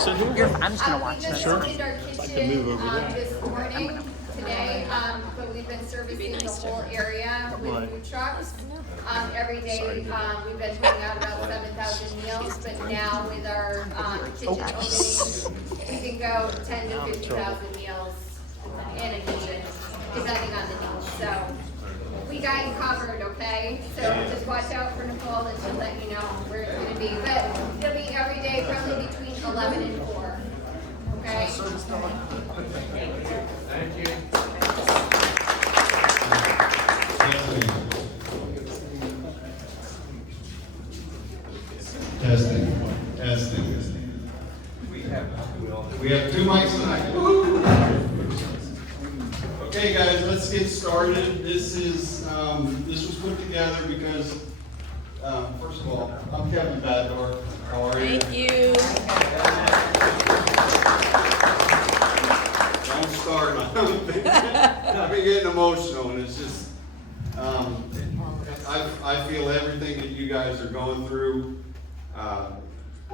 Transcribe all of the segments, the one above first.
sit here? I'm just gonna watch this. We just opened our kitchen this morning, today, but we've been servicing the whole area with food trucks. Every day, we've been putting out about 7,000 meals, but now with our kitchen opening, we can go 10 to 50,000 meals in a kitchen, depending on the need. So we got you covered, okay? So just watch out for Nicole and she'll let you know where it's gonna be. But it'll be every day, probably between 11 and 4, okay? Thank you. Testing. We have 2 mics tonight. Woo! Okay, guys, let's get started. This was put together because, first of all, I'm Kevin Batdorf. How are you? Thank you. Don't start. I've been getting emotional, and it's just, I feel everything that you guys are going through.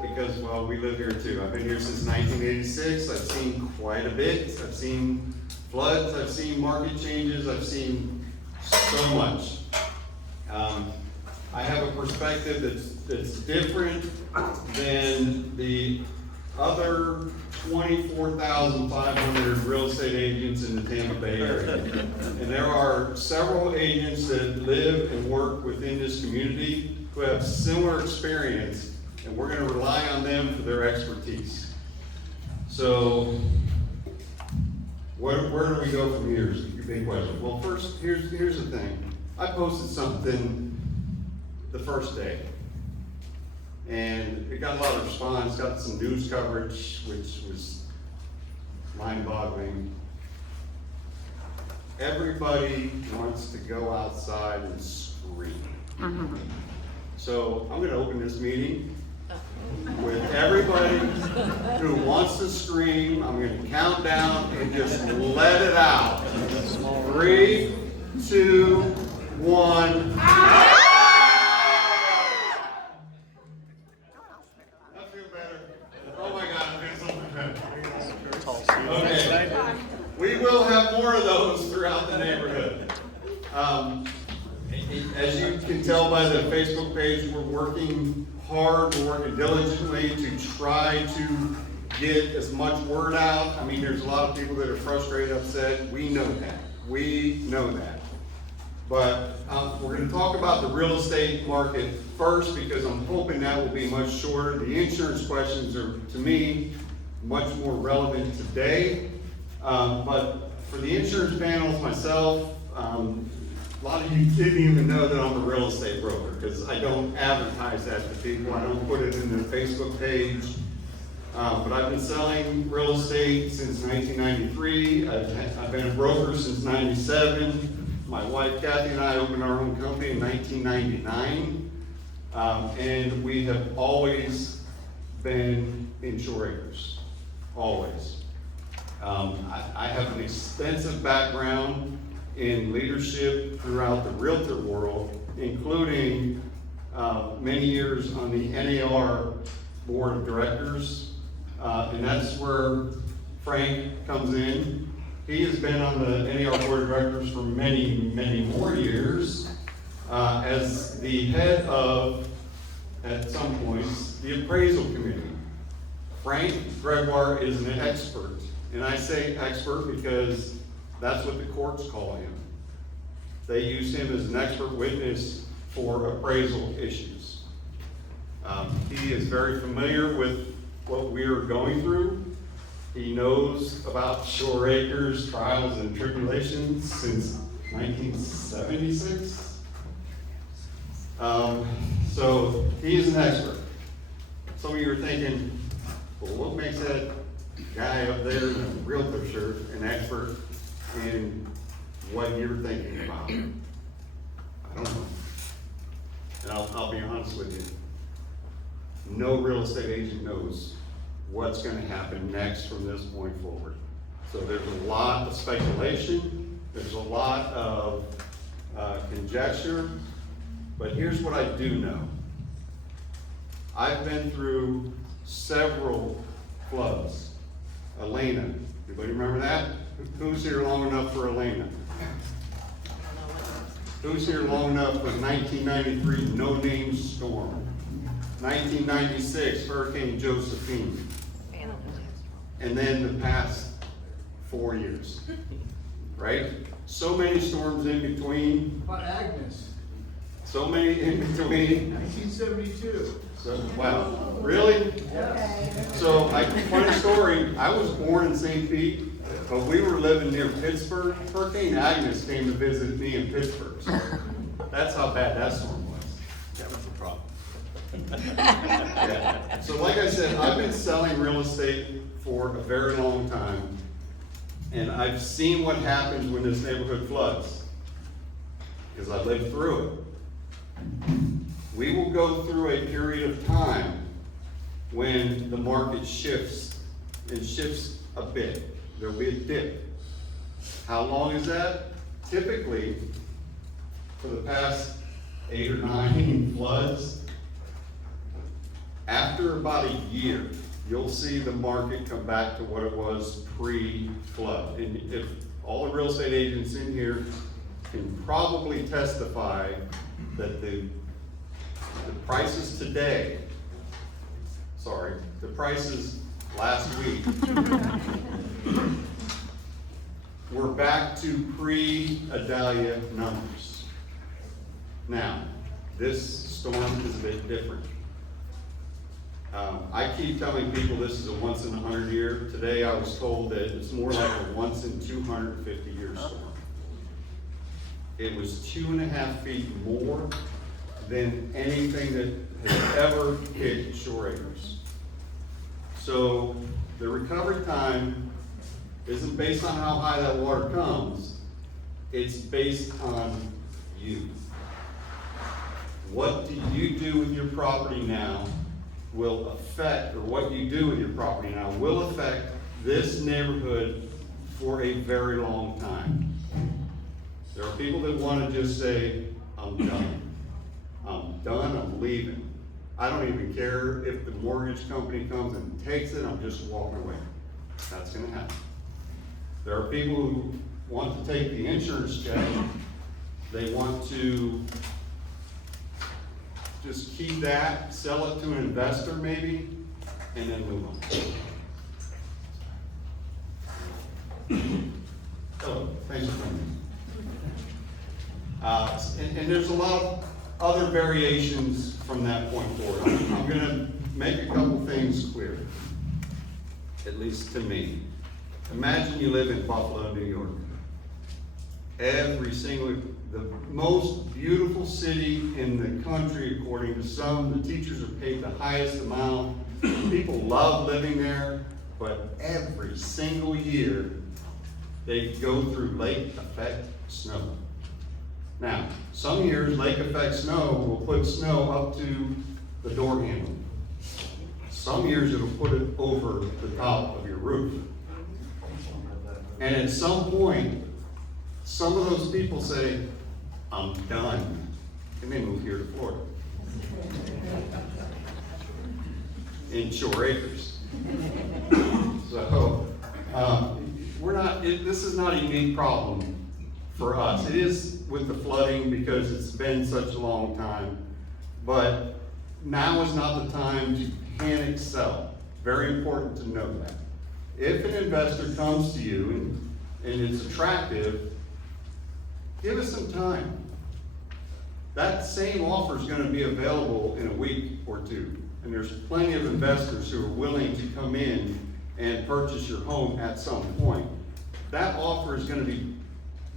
Because, well, we live here too. I've been here since 1986. I've seen quite a bit. I've seen floods. I've seen market changes. I've seen so much. I have a perspective that's different than the other 24,500 real estate agents in the Tampa Bay area. And there are several agents that live and work within this community who have similar experience, and we're going to rely on them for their expertise. So, where do we go from here is your big question. Well, first, here's the thing. I posted something the first day, and it got a lot of response, got some news coverage, which was mind-boggling. Everybody wants to go outside and scream. So I'm going to open this meeting with everybody who wants to scream. I'm going to count down and just let it out. 3, 2, 1. I feel better. Oh my God, I feel so much better. Okay. We will have more of those throughout the neighborhood. As you can tell by the Facebook page, we're working hard, we're working diligently to try to get as much word out. I mean, there's a lot of people that are frustrated, upset. We know that. We know that. But we're going to talk about the real estate market first because I'm hoping that will be much shorter. The insurance questions are, to me, much more relevant today. But for the insurance panels, myself, a lot of you didn't even know that I'm a real estate broker because I don't advertise that to people. I don't put it in the Facebook page. But I've been selling real estate since 1993. I've been a broker since 97. My wife Kathy and I opened our own company in 1999. And we have always been insurators. Always. I have an extensive background in leadership throughout the realtor world, including many years on the NAR board of directors, and that's where Frank comes in. He has been on the NAR board of directors for many, many more years as the head of, at some points, the appraisal committee. Frank Gregoire is an expert, and I say expert because that's what the courts call him. They use him as an expert witness for appraisal issues. He is very familiar with what we are going through. He knows about Shore Acres trials and tribulations since 1976. So he is an expert. Some of you are thinking, well, what makes that guy up there in a realtor shirt an expert in what you're thinking about? I don't know. And I'll be honest with you. No real estate agent knows what's going to happen next from this point forward. So there's a lot of speculation. There's a lot of conjecture. But here's what I do know. I've been through several floods. Elena, anybody remember that? Who's here long enough for Elena? Who's here long enough for 1993 no-name storm? 1996 Hurricane Josephine. And then the past 4 years, right? So many storms in between. About Agnes, So many in between. 1972. So, wow, really? Yes. So, funny story, I was born in St. Pete, but we were living near Pittsburgh. Hurricane Agnes came to visit me in Pittsburgh. So that's how bad that storm was. That was the problem. Yeah. So like I said, I've been selling real estate for a very long time, and I've seen what happens when this neighborhood floods, because I lived through it. We will go through a period of time when the market shifts, and shifts a bit. There'll be a dip. How long is that? Typically, for the past 8 or 9 floods, after about a year, you'll see the market come back to what it was pre-flood. And if all the real estate agents in here can probably testify that the prices today, the prices last week we're back to pre-Adalia numbers. Now, this storm is a bit different. I keep telling people this is a once in 100 year. Today I was told that it's more like a once in 250 year storm. It was 2.5 feet more than anything that has ever hit Shore Acres. So the recovery time isn't based on how high that water comes, it's based on you. What do you do with your property now will affect, or what you do with your property now will affect this neighborhood for a very long time. There are people that want to just say, I'm done. I'm done, I'm leaving. I don't even care if the mortgage company comes and takes it, I'm just walking away. That's gonna happen. There are people who want to take the insurance check. They want to just keep that, sell it to an investor maybe, and then move on. Hello, thanks for coming. And there's a lot of other variations from that point forward. I'm gonna make a couple things clear, at least to me. Imagine you live in Buffalo, New York. The most beautiful city in the country, according to some. The teachers are paid the highest amount. People love living there, but every single year, they go through lake effect snow. Now, some years, lake effect snow will put snow up to the door handle. Some years, it'll put it over the top of your roof. And at some point, some of those people say, I'm done, and they move here to Florida. In Shore Acres. So, this is not a unique problem for us. It is with the flooding because it's been such a long time, but now is not the time to panic sell. Very important to know that. If an investor comes to you and it's attractive, give us some time. That same offer is going to be available in a week or two. And there's plenty of investors who are willing to come in and purchase your home at some point. That offer is going to be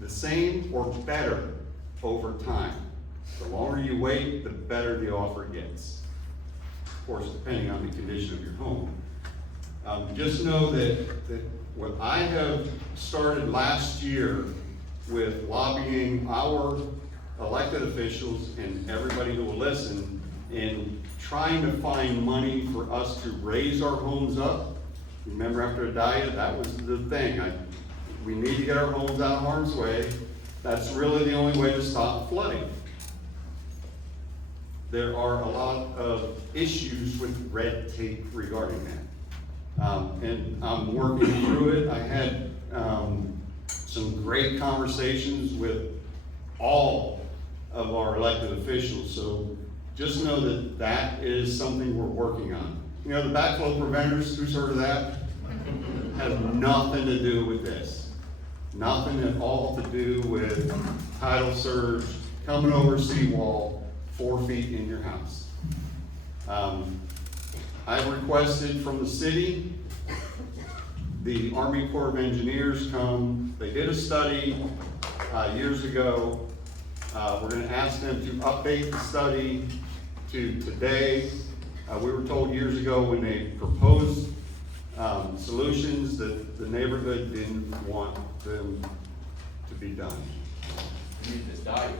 the same or better over time. The longer you wait, the better the offer gets. Of course, depending on the condition of your home. Just know that what I have started last year with lobbying our elected officials and everybody who will listen in trying to find money for us to raise our homes up. Remember after Adalia, that was the thing. We need to get our homes out of harm's way. That's really the only way to stop flooding. There are a lot of issues with red tape regarding that. And I'm working through it. I had, some great conversations with all of our elected officials, so just know that that is something we're working on. You know, the backflow preventers, who's heard of that? Has nothing to do with this. Nothing at all to do with tidal surge, coming over seawall 4 feet in your house. I requested from the city, the Army Corps of Engineers come, they did a study years ago. We're gonna ask them to update the study to today. We were told years ago when they proposed solutions that the neighborhood didn't want them to be done. We need this dike.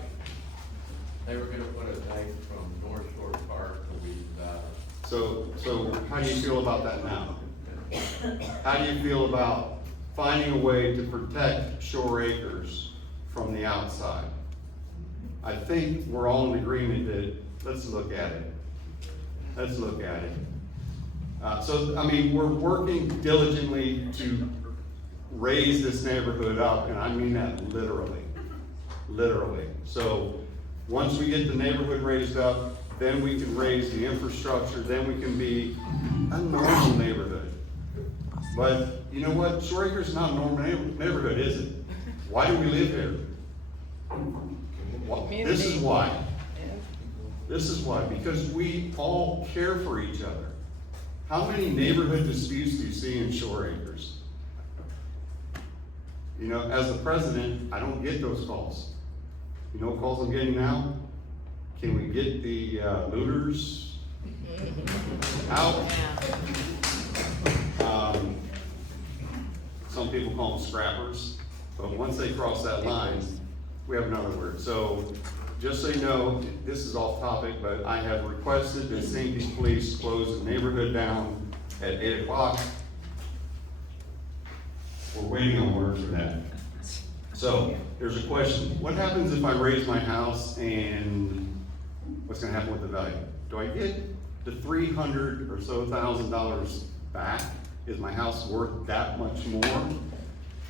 They were gonna put a dike from North Shore Park to Weed Valley. So how do you feel about that now? How do you feel about finding a way to protect Shore Acres from the outside? I think we're all in agreement that, let's look at it. Let's look at it. So, I mean, we're working diligently to raise this neighborhood up, and I mean that literally, literally. So, once we get the neighborhood raised up, then we can raise the infrastructure, then we can be a normal neighborhood. But, you know what, Shore Acres is not a normal neighborhood, is it? Why do we live here? Well, this is why. This is why, because we all care for each other. How many neighborhood disputes do you see in Shore Acres? You know, as the president, I don't get those calls. You know what calls I'm getting now? Can we get the looters out? Some people call them scrappers, but once they cross that line, we have another word. So, just so you know, this is off topic, but I have requested that St. Pete Police close the neighborhood down at 8 o'clock. We're waiting on word for that. So, there's a question. What happens if I raise my house and what's gonna happen with the value? Do I get the $300,000 or so back? Is my house worth that much more?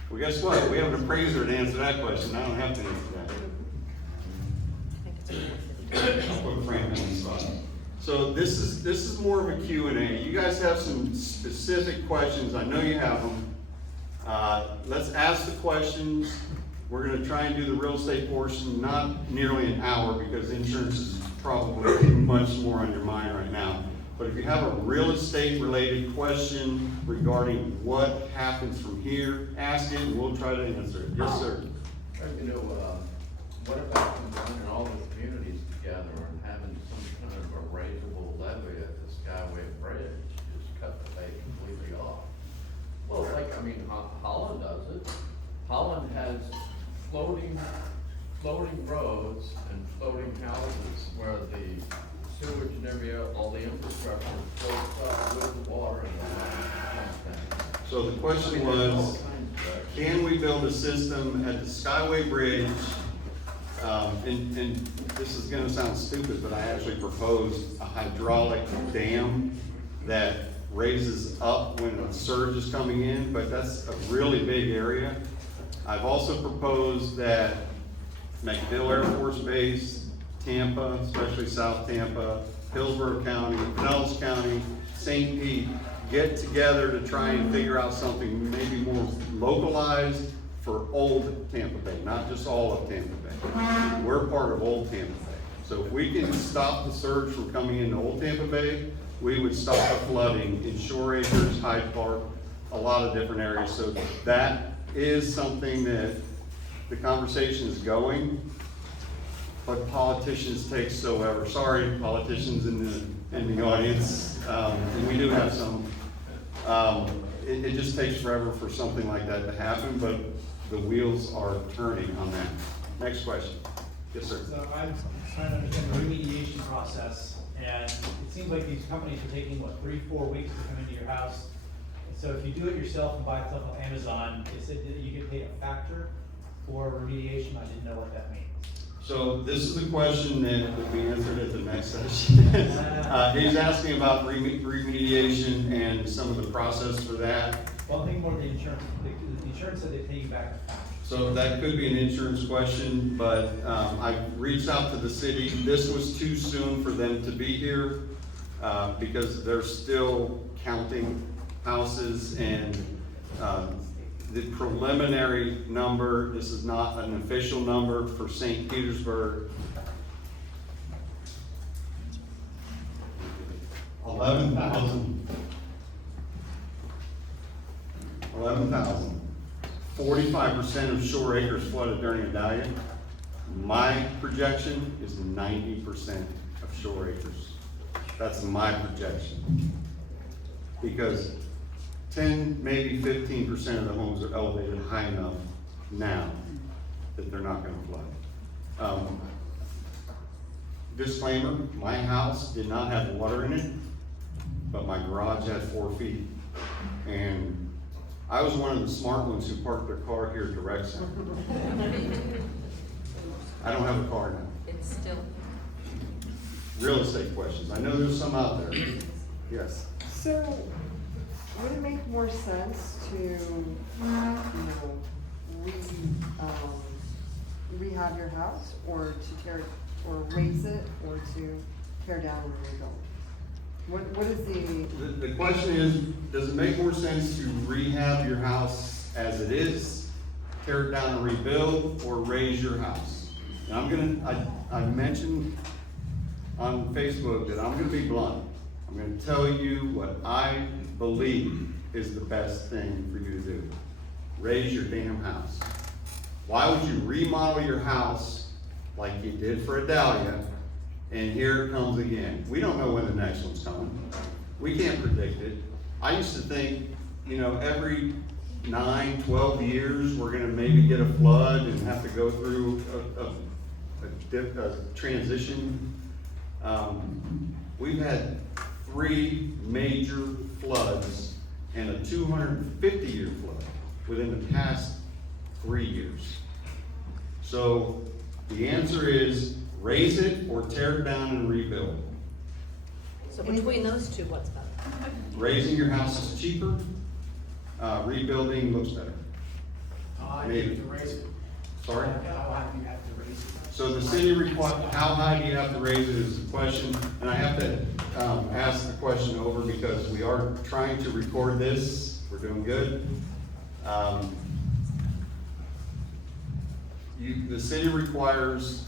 Well, guess what? We have an appraiser to answer that question. I don't have to answer that. I'll put Frank on the spot. So this is more of a Q&A. You guys have some specific questions. I know you have them. Let's ask the questions. We're gonna try and do the real estate portion, not nearly an hour because insurance is probably much more on your mind right now. But if you have a real estate related question regarding what happens from here, ask it and we'll try to answer it. Yes, sir. You know, what about combining all the communities together and having some kind of a raisable levy at the Skyway Bridge? Just cut the bay completely off. Well, like, I mean, Holland does it. Holland has floating roads and floating houses where the sewage and all the infrastructure floats up with the water and the line comes down. So the question was, can we build a system at the Skyway Bridge? And this is gonna sound stupid, but I actually proposed a hydraulic dam that raises up when a surge is coming in, but that's a really big area. I've also proposed that McDill Air Force Base, Tampa, especially South Tampa, Hillsborough County, Pinellas County, St. Pete, get together to try and figure out something maybe more localized for old Tampa Bay, not just all of Tampa Bay. We're part of old Tampa Bay. So if we can stop the surge from coming into old Tampa Bay, we would stop the flooding in Shore Acres, Hyde Park, a lot of different areas. So that is something that the conversation is going. But politicians take so ever. Sorry, politicians in the audience, and we do have some. It just takes forever for something like that to happen, but the wheels are turning on that. Next question. Yes, sir. So I'm trying to understand the remediation process, and it seems like these companies are taking, what, 3-4 weeks to come into your house? And so if you do it yourself and buy stuff on Amazon, it said that you get paid a factor for remediation. I didn't know what that means. So this is a question that will be answered at the next session. He's asking about remediation and some of the process for that. One thing more, the insurance said they pay you back. So that could be an insurance question, but I reached out to the city. This was too soon for them to be here because they're still counting houses, and the preliminary number, this is not an official number for St. Petersburg. 11,000. 45% of shore acres flooded during Idalia. My projection is 90% of shore acres. That's my projection. Because 10, maybe 15% of the homes are elevated high enough now that they're not gonna flood. Disclaimer, my house did not have water in it, but my garage had 4 feet. And I was one of the smart ones who parked their car here at the rec center. I don't have a car now. It's still. Real estate questions, I know there's some out there. Yes. So, would it make more sense to, you know, rehab your house, or to tear, or raise it, or to tear down and rebuild? What is The question is, does it make more sense to rehab your house as it is, tear it down and rebuild, or raise your house? And I mentioned on Facebook that I'm gonna be blunt. I'm gonna tell you what I believe is the best thing for you to do. Raise your damn house. Why would you remodel your house like you did for Idalia, and here it comes again? We don't know when the next one's coming. We can't predict it. I used to think, you know, every 9, 12 years, we're gonna maybe get a flood and have to go through a transition. We've had 3 major floods and a 250-year flood within the past 3 years. So the answer is raise it or tear it down and rebuild. So between those two, what's better? Raising your house is cheaper, rebuilding looks better. Maybe. To raise it. Sorry? How high do you have to raise it? So the city how high do you have to raise it is the question, and I have to ask the question over because we are trying to record this. We're doing good. The city requires,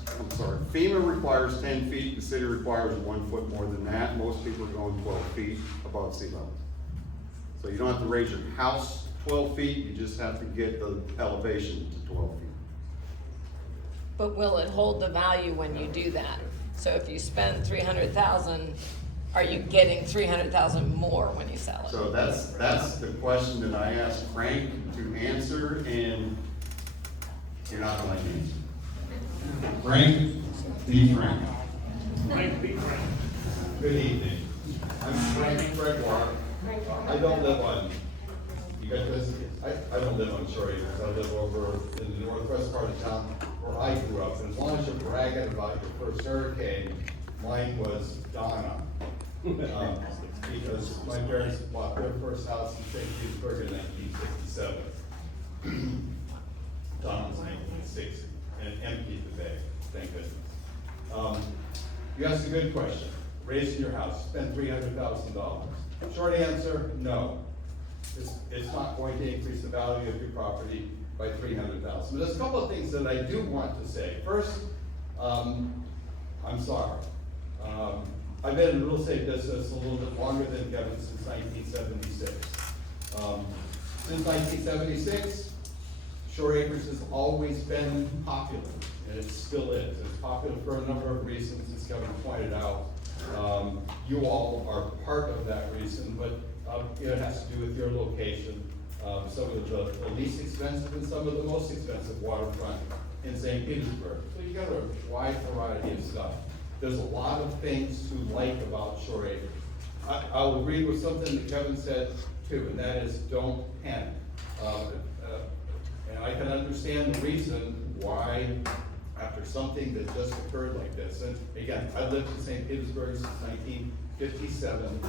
FEMA requires 10 feet, the city requires 1 foot more than that. Most people are going 12 feet above sea level. So you don't have to raise your house 12 feet, you just have to get the elevation to 12 feet. But will it hold the value when you do that? So if you spend 300,000, are you getting 300,000 more when you sell it? So that's the question that I asked Frank to answer, and you're not gonna let me answer. Frank, be Frank. Frank, be frank. Good evening. I'm Frank Gregoire. I don't live on, you got this? I don't live on Shore Acres. I live over in the northwest part of town where I grew up. And as long as you're bragging about your first hurricane, mine was Donna. Because my parents bought their first house in St. Petersburg in 1957. Donna was 1960 and emptied the bay, thank goodness. You asked a good question. Raising your house, spend $300,000. Short answer, no. It's not going to increase the value of your property by $300,000. But there's a couple of things that I do want to say. First, I'm sorry. I've been in the real estate business a little bit longer than Kevin, since 1976. Since 1976, Shore Acres has always been popular, and it still is. It's popular for a number of reasons, as Kevin pointed out. You all are part of that reason, but it has to do with your location. Some of the least expensive and some of the most expensive waterfront in St. Petersburg. So you got a wide variety of stuff. There's a lot of things to like about Shore Acres. I'll agree with something that Kevin said too, and that is don't panic. And I can understand the reason why after something that just occurred like this. And again, I lived in St. Petersburg since 1957,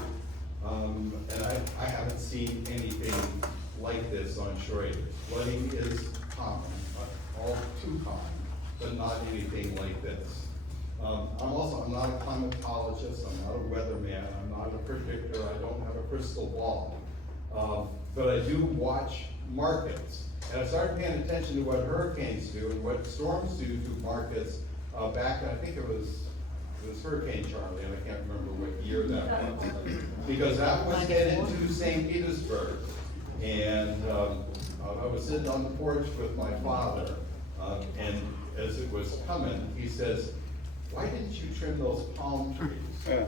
and I haven't seen anything like this on shore acres. Flooding is common, all too common, but not anything like this. I'm not a climatologist, I'm not a weatherman, I'm not a predictor, I don't have a crystal ball. But I do watch markets. And I started paying attention to what hurricanes do and what storms do to markets back, I think it was Hurricane Charlie, and I can't remember what year that was. Because that was headed to St. Petersburg. And I was sitting on the porch with my father, and as it was coming, he says, "Why didn't you trim those palm trees?"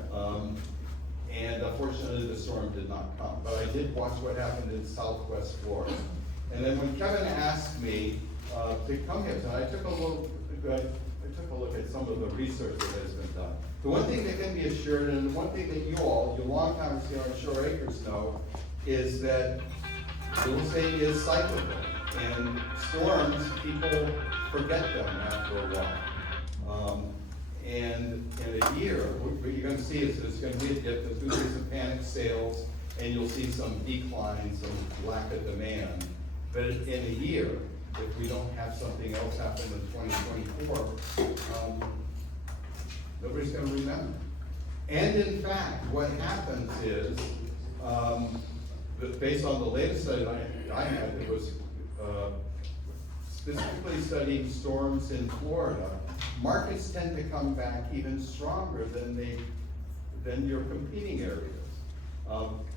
And unfortunately, the storm did not come. But I did watch what happened in Southwest Florida. And then when Kevin asked me to come here tonight, I took a look at some of the research that has been done. The one thing that can be assured, and the one thing that you long-timers here on Shore Acres know, is that real estate is cyclical. And storms, people forget them after a while. And in a year, what you're gonna see is there's gonna be a dip, there's gonna be some panic sales, and you'll see some decline, some lack of demand. But in a year, if we don't have something else happen in 2024, nobody's gonna remember. And in fact, what happens is, based on the latest study I had, it was specifically studying storms in Florida, markets tend to come back even stronger than your competing areas.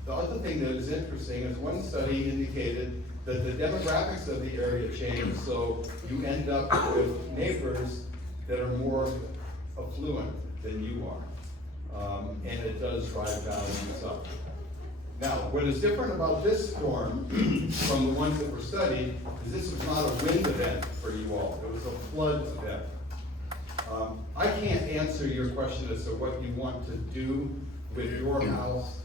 The other thing that is interesting is one study indicated that the demographics of the area change, so you end up with neighbors that are more affluent than you are. And it does drive values up. Now, what is different about this storm from the ones that were studied is this was not a wind event for you all, it was a flood event. I can't answer your question as to what you want to do with your house,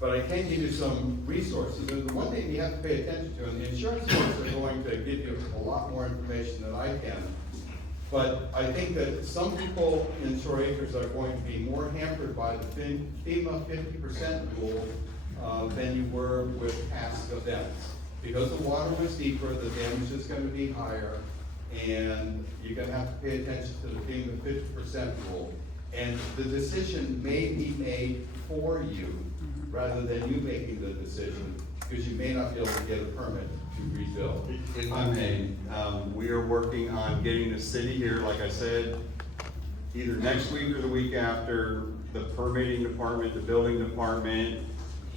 but I can give you some resources. And the one thing you have to pay attention to, and the insurance folks are going to give you a lot more information than I can, but I think that some people in Shore Acres are going to be more hampered by the FEMA 50% rule than you were with past events. Because the water was deeper, the damage is going to be higher, and you're going to have to pay attention to the FEMA 50% rule. And the decision may be made for you rather than you making the decision, because you may not be able to get a permit to rebuild. If I may, we are working on getting the city here, like I said, either next week or the week after, the permitting department, the building department,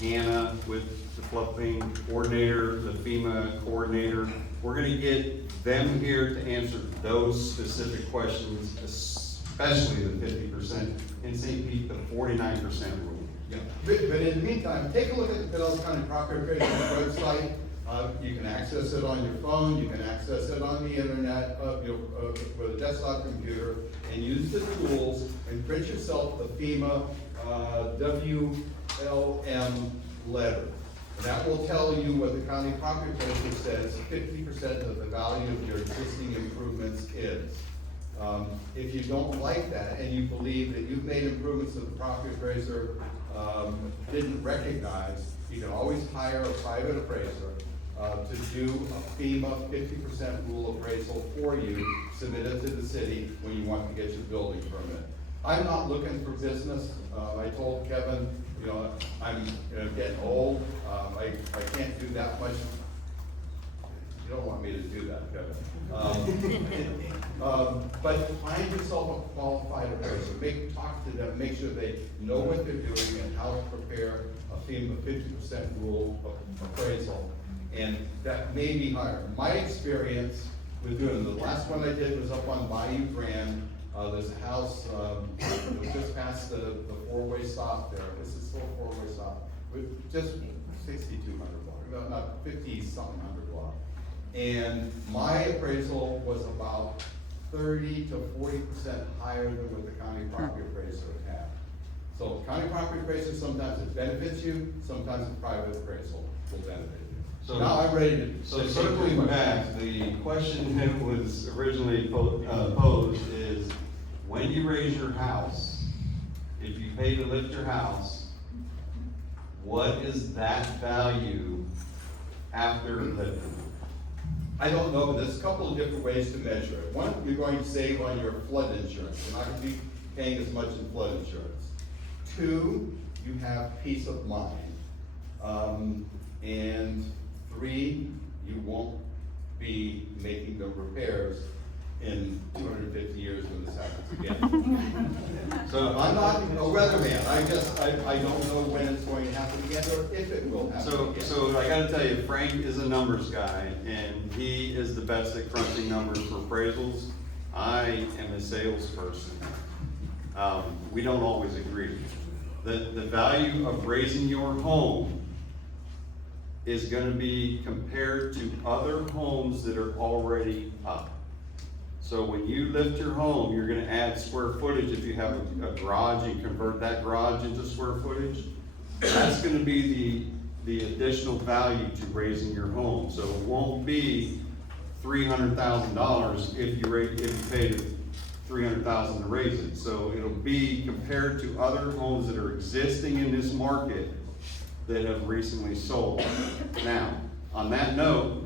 Hannah with the floodplain coordinator, the FEMA coordinator. We're gonna get them here to answer those specific questions, especially the 50%, and St. Pete, the 49% rule. Yeah. But in the meantime, take a look at the Pinellas County Property Appraiser's website. You can access it on your phone, you can access it on the internet, with a desktop computer, and use the tools and print yourself the FEMA WLM letter. And that will tell you what the county property appraiser says 50% of the value of your existing improvements is. If you don't like that and you believe that you've made improvements that the property appraiser didn't recognize, you can always hire a private appraiser to do a FEMA 50% rule appraisal for you, submit it to the city when you want to get your building permit. I'm not looking for business. I told Kevin, I'm getting old. I can't do that much. You don't want me to do that, Kevin. But find yourself a qualified appraiser. Talk to them, make sure they know what they're doing and how to prepare a FEMA 50% rule appraisal. And that may be higher. My experience with doing the last one I did was up on Bayou Grand. There's a house that was just past the four-way stop there. This is still a four-way stop. With just 6,200 block, not 50-something hundred block. And my appraisal was about 30 to 40% higher than what the county property appraiser had. So county property appraiser, sometimes it benefits you, sometimes the private appraisal will benefit you. Now I'm ready to. So circling back, the question that was originally posed is, when you raise your house, if you pay to lift your house, what is that value after lifting? I don't know, but there's a couple of different ways to measure it. One, you're going to save on your flood insurance. You're not going to be paying as much in flood insurance. Two, you have peace of mind. And three, you won't be making the repairs in 250 years when this happens again. So I'm not a weatherman, I don't know when it's going to happen again or if it will happen again. So I gotta tell you, Frank is a numbers guy, and he is the best at crunching numbers for appraisals. I am a salesperson. We don't always agree. The value of raising your home is gonna be compared to other homes that are already up. So when you lift your home, you're gonna add square footage. If you have a garage and convert that garage into square footage, that's gonna be the additional value to raising your home. So it won't be $300,000 if you paid $300,000 to raise it. So it'll be compared to other homes that are existing in this market that have recently sold. Now, on that note,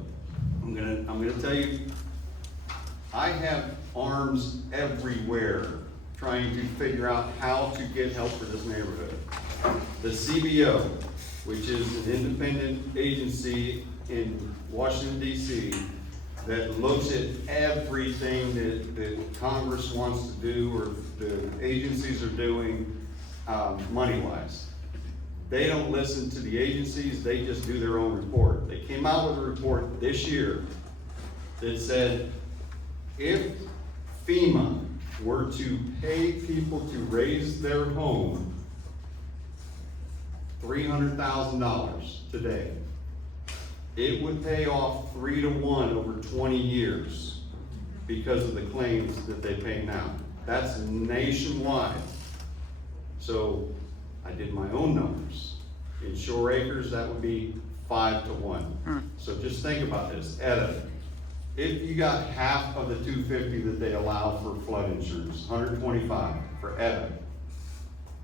I'm gonna tell you, I have arms everywhere trying to figure out how to get help for this neighborhood. The CBO, which is an independent agency in Washington DC that looks at everything that Congress wants to do or the agencies are doing, money-wise. They don't listen to the agencies, they just do their own report. They came out with a report this year that said, if FEMA were to pay people to raise their home $300,000 today, it would pay off 3 to 1 over 20 years because of the claims that they pay now. That's nationwide. So I did my own numbers. In Shore Acres, that would be 5 to 1. So just think about this, Etta. If you got half of the $250 that they allow for flood insurance, $125 for Etta,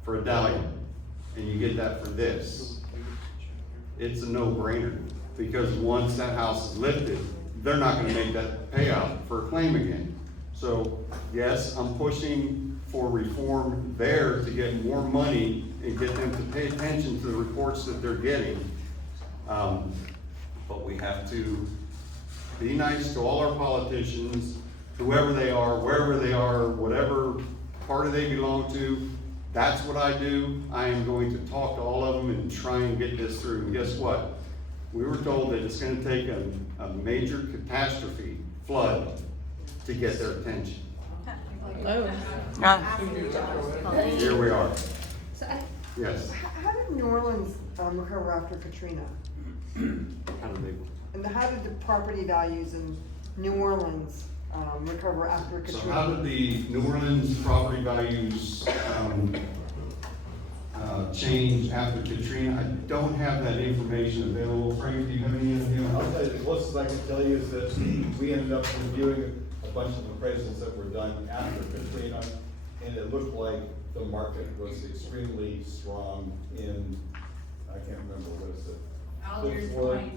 for a Dahlia, and you get that for this, it's a no-brainer. Because once that house is lifted, they're not gonna make that payout for a claim again. So, yes, I'm pushing for reform there to get more money and get them to pay attention to the reports that they're getting. But we have to be nice to all our politicians, whoever they are, wherever they are, whatever party they belong to. That's what I do. I am going to talk to all of them and try and get this through. And guess what? We were told that it's gonna take a major catastrophe, flood, to get their attention. Here we are. Yes. How did New Orleans recover after Katrina? How do they? And how did the property values in New Orleans recover after Katrina? So how did the New Orleans property values change after Katrina? I don't have that information available. Frank, do you have any idea? I'll tell you, the closest I can tell you is that we ended up reviewing a bunch of appraisals that were done after Katrina, and it looked like the market was extremely strong in, I can't remember, what is it? Algiers Point.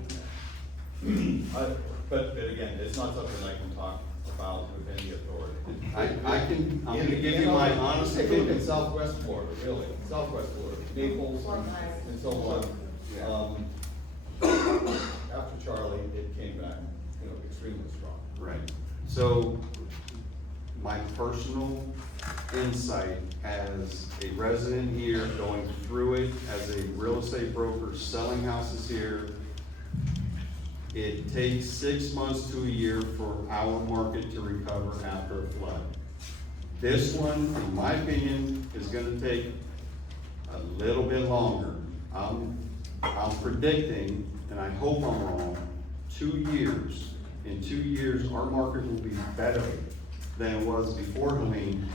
But again, it's not something I can talk about with any authority. I'm gonna give you my honest Take a look at opinion. Southwest Florida, really, Southwest Florida, Naples, and so on. After Charlie, it came back, extremely strong. Right. So my personal insight as a resident here, going through it as a real estate broker, selling houses here, it takes 6 months to a year for our market to recover after a flood. This one, in my opinion, is gonna take a little bit longer. I'm predicting, and I hope I'm wrong, 2 years. In 2 years, our market will be better than it was before Helene,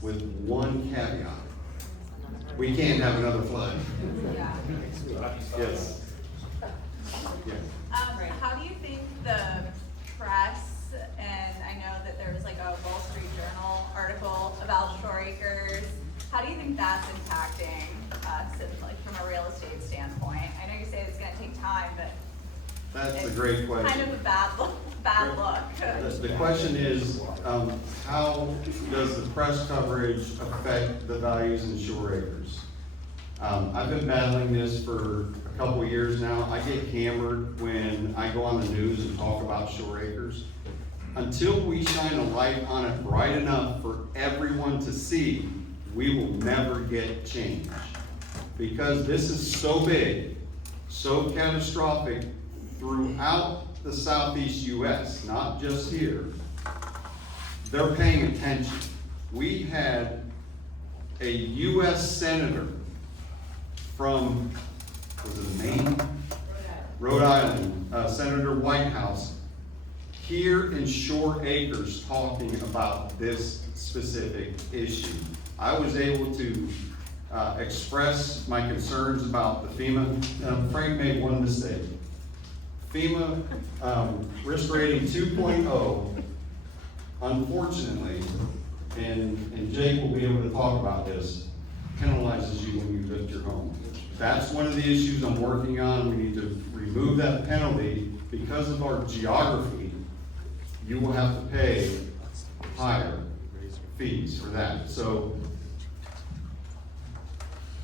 with one caveat. We can't have another flood. Yes. Yeah. How do you think the press, and I know that there was like a Wall Street Journal article about Shore Acres, how do you think that's impacting us, like from a real estate standpoint? I know you say it's gonna take time, but That's a it's great question. kind of a bad look. The question is, how does the press coverage affect the values in Shore Acres? I've been battling this for a couple of years now. I get hammered when I go on the news and talk about Shore Acres. Until we shine a light on it bright enough for everyone to see, we will never get change. Because this is so big, so catastrophic throughout the southeast US, not just here. They're paying attention. We had a US senator from, was it Maine? Rhode Island, Senator Whitehouse, here in Shore Acres talking about this specific issue. I was able to express my concerns about the FEMA. Frank made one mistake. FEMA risk rating 2.0, unfortunately, and Jake will be able to talk about this, penalizes you when you lift your home. That's one of the issues I'm working on. We need to remove that penalty. Because of our geography, you will have to pay higher fees for that. So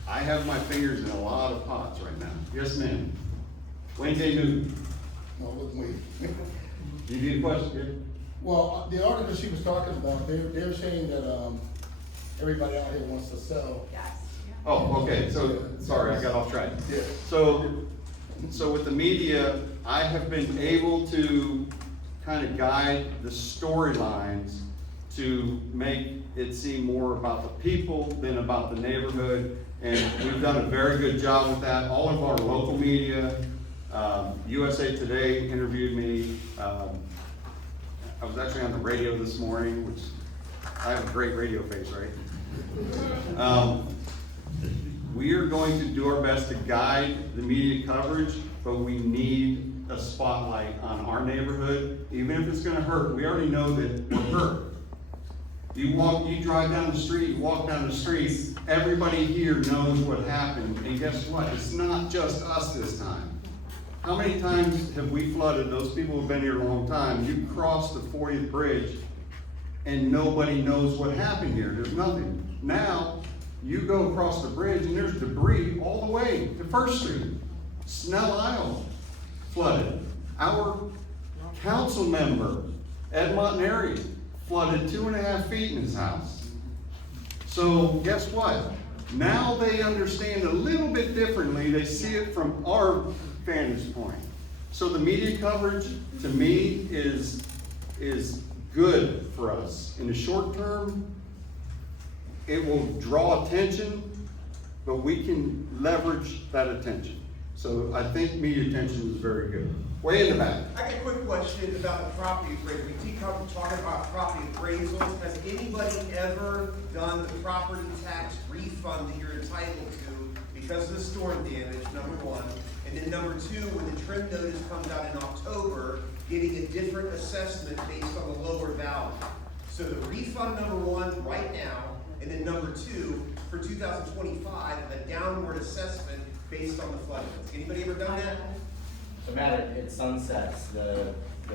I have my fingers in a lot of pots right now. Yes, ma'am. Wayne J. Newton. No, it wasn't me. You need a question? Well, the article she was talking about, they're saying that, everybody out here wants to sell. Yes. Oh, okay, so, sorry, I got off track. Yeah. So with the media, I have been able to kind of guide the storylines to make it seem more about the people than about the neighborhood. And we've done a very good job with that. All of our local media, USA Today interviewed me. I was actually on the radio this morning, which I have a great radio face, right? We are going to do our best to guide the media coverage, but we need a spotlight on our neighborhood, even if it's gonna hurt. We already know that we're hurt. You drive down the street, you walk down the street, everybody here knows what happened, and guess what? It's not just us this time. How many times have we flooded? Those people who've been here a long time, you cross the 40th bridge and nobody knows what happened here. There's nothing. Now, you go across the bridge and there's debris all the way to First Street. Snell Isle flooded. Our council member, Ed Montanari, flooded 2.5 feet in his house. So guess what? Now they understand a little bit differently. They see it from our vantage point. So the media coverage, to me, is good for us. In the short term, it will draw attention, but we can leverage that attention. So I think media attention is very good. Way in the back. I got a quick question about the property appraisal. We keep talking about property appraisals. Has anybody ever done the property tax refund that you're entitled to because of the storm damage, number one? And then number two, when the trim notice comes out in October, getting a different assessment based on the lower value. So the refund number one right now, and then number two, for 2025, a downward assessment based on the flood events. Anybody ever done that? So Matt, it sunsets the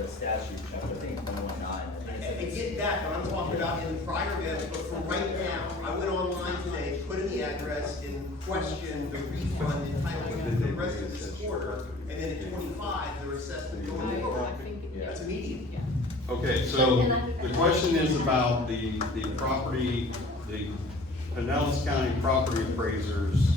statute, chapter, I think 119. I get that, but I'm talking about in prior events, but for right now, I went online today, put in the address, and questioned the refund entitlement to the rest of this quarter, and then at 25, the assessment going forward. That's immediate. Okay, so the question is about the property, the Pinellas County property appraisers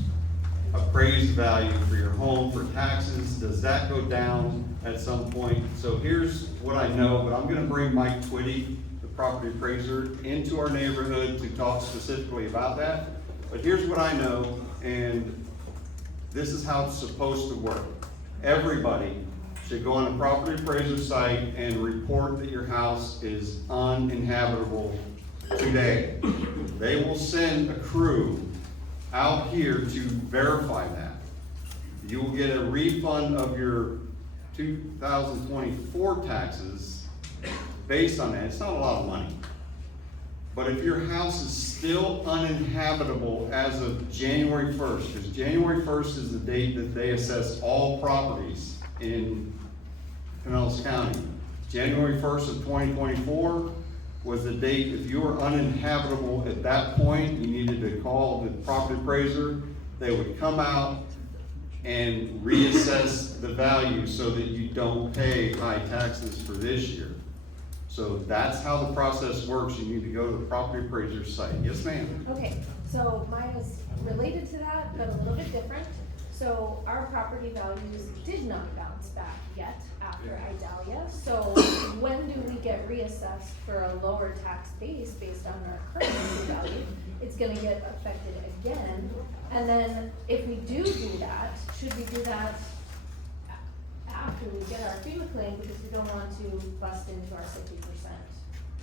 appraised value for your home for taxes. Does that go down at some point? So here's what I know, but I'm gonna bring Mike Twitty, the property appraiser, into our neighborhood to talk specifically about that. But here's what I know, and this is how it's supposed to work. Everybody should go on a property appraiser site and report that your house is uninhabitable today. They will send a crew out here to verify that. you will get a refund of your 2024 taxes based on that. It's not a lot of money. But if your house is still uninhabitable as of January 1st, because January 1st is the date that they assess all properties in Pinellas County. January 1st of 2024 was the date, if you were uninhabitable at that point, you needed to call the property appraiser. They would come out and reassess the value so that you don't pay high taxes for this year. So that's how the process works. You need to go to the property appraiser's site. Yes, ma'am? Okay, so mine is related to that, but a little bit different. So our property values did not bounce back yet after Idalia. So when do we get reassessed for a lower tax base based on our current value? It's gonna get affected again. And then if we do that, should we do that after we get our FEMA claim, because we don't want to bust into our 50%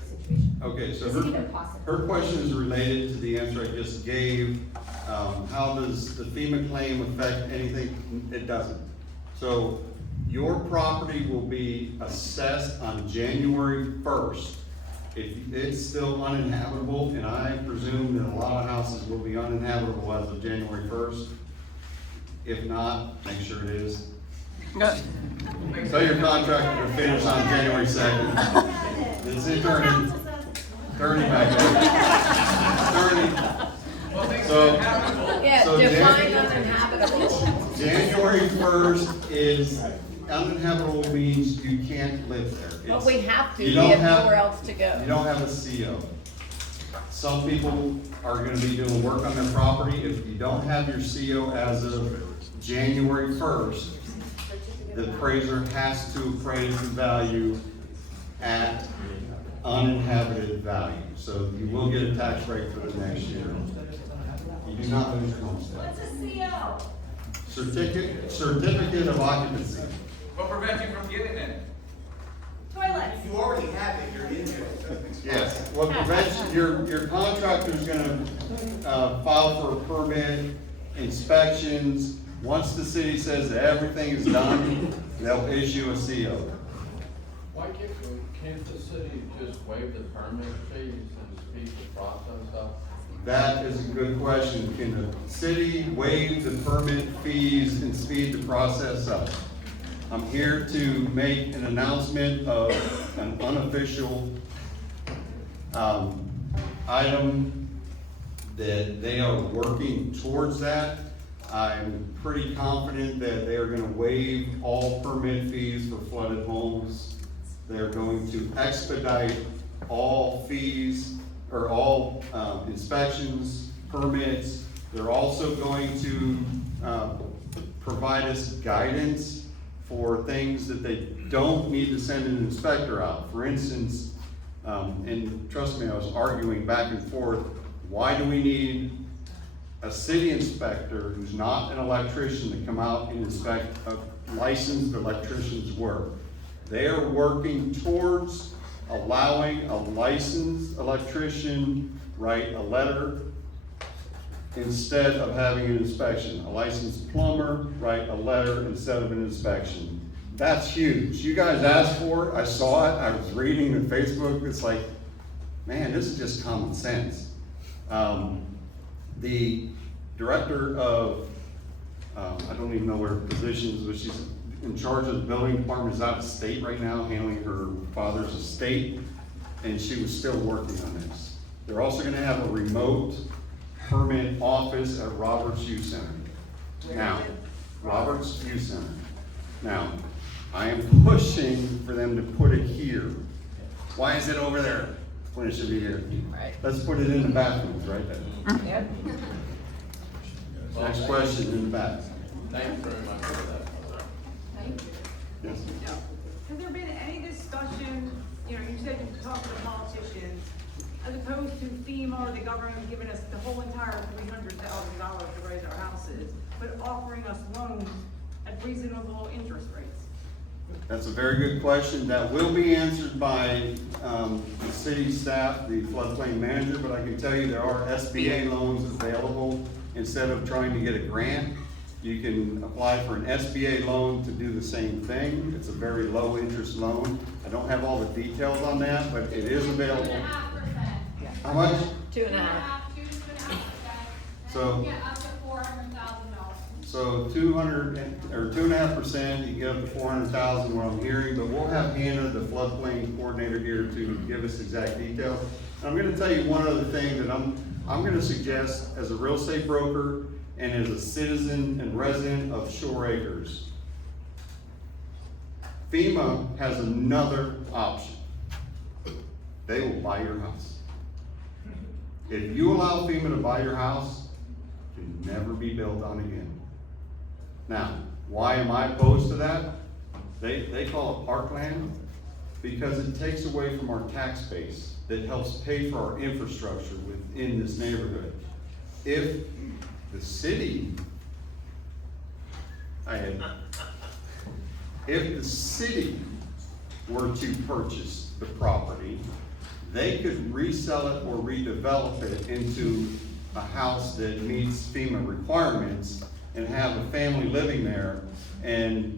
situation? Okay, so Is it even possible? her question is related to the answer I just gave. How does the FEMA claim affect anything? It doesn't. So your property will be assessed on January 1st. If it's still uninhabitable, and I presume that a lot of houses will be uninhabitable as of January 1st. If not, make sure it is. Tell your contractor to finish on January 2nd. It's attorney back there. So, Yeah, so define uninhabitable. January 1st is, uninhabitable means you can't live there. But It's- we have to, you we don't have nowhere else to go. You don't have a CO. Some people are gonna be doing work on their property. If you don't have your CO as of January 1st, the appraiser has to appraise the value at uninhabited value. So you will get a tax break for the next year. You do not lose your homestead. What's a CO? Certificate of occupancy. What prevents you from getting it? Toilets. You already have it, you're in there. Yes, what prevents, your contractor's gonna, file for a permit, inspections. Once the city says that everything is done, they'll issue a CO. Why can't the city just waive the permit fees and speed the process up? That is a good question. Can the city waive the permit fees and speed the process up? I'm here to make an announcement of an unofficial, item that they are working towards that. I'm pretty confident that they are gonna waive all permit fees for flooded homes. They're going to expedite all fees, or all, inspections, permits. They're also going to, provide us guidance for things that they don't need to send an inspector out. For instance, and trust me, I was arguing back and forth, why do we need a city inspector who's not an electrician to come out and inspect a licensed electrician's work? They are working towards allowing a licensed electrician write a letter instead of having an inspection. A licensed plumber write a letter instead of an inspection. That's huge. You guys asked for it, I saw it, I was reading on Facebook, it's like, man, this is just common sense. The director of, I don't even know where her position is, but she's in charge of the building department, is out of state right now, handling her father's estate, and she was still working on this. They're also gonna have a remote permit office at Roberts Youth Center. Now, Roberts Youth Center. Now, I am pushing for them to put it here. Why is it over there when it should be here? Right. Let's put it in the bathrooms right there. Yep. Next question in the back. Thanks very much for that. Yes. Has there been any discussion, you said you talked to the politicians, as opposed to FEMA or the government giving us the whole entire $300,000 to raise our houses, but offering us loans at reasonable interest rates? That's a very good question. That will be answered by the city staff, the floodplain manager, but I can tell you there are SBA loans available instead of trying to get a grant. You can apply for an SBA loan to do the same thing. It's a very low interest loan. I don't have all the details on that, but it is available. 2.5%. How much? 2.5. 2.5%. So- Yeah, up to $400,000. So 2.5%, you get up to 400,000, what I'm hearing, but we'll have Hannah, the floodplain coordinator, here to give us exact details. And I'm gonna tell you one other thing that I'm gonna suggest as a real estate broker and as a citizen and resident of Shore Acres. FEMA has another option. They will buy your house. If you allow FEMA to buy your house, it can never be built on again. Now, why am I opposed to that? They call it parkland because it takes away from our tax base that helps pay for our infrastructure within this neighborhood. If the city, if the city were to purchase the property, they could resell it or redevelop it into a house that meets FEMA requirements and have a family living there and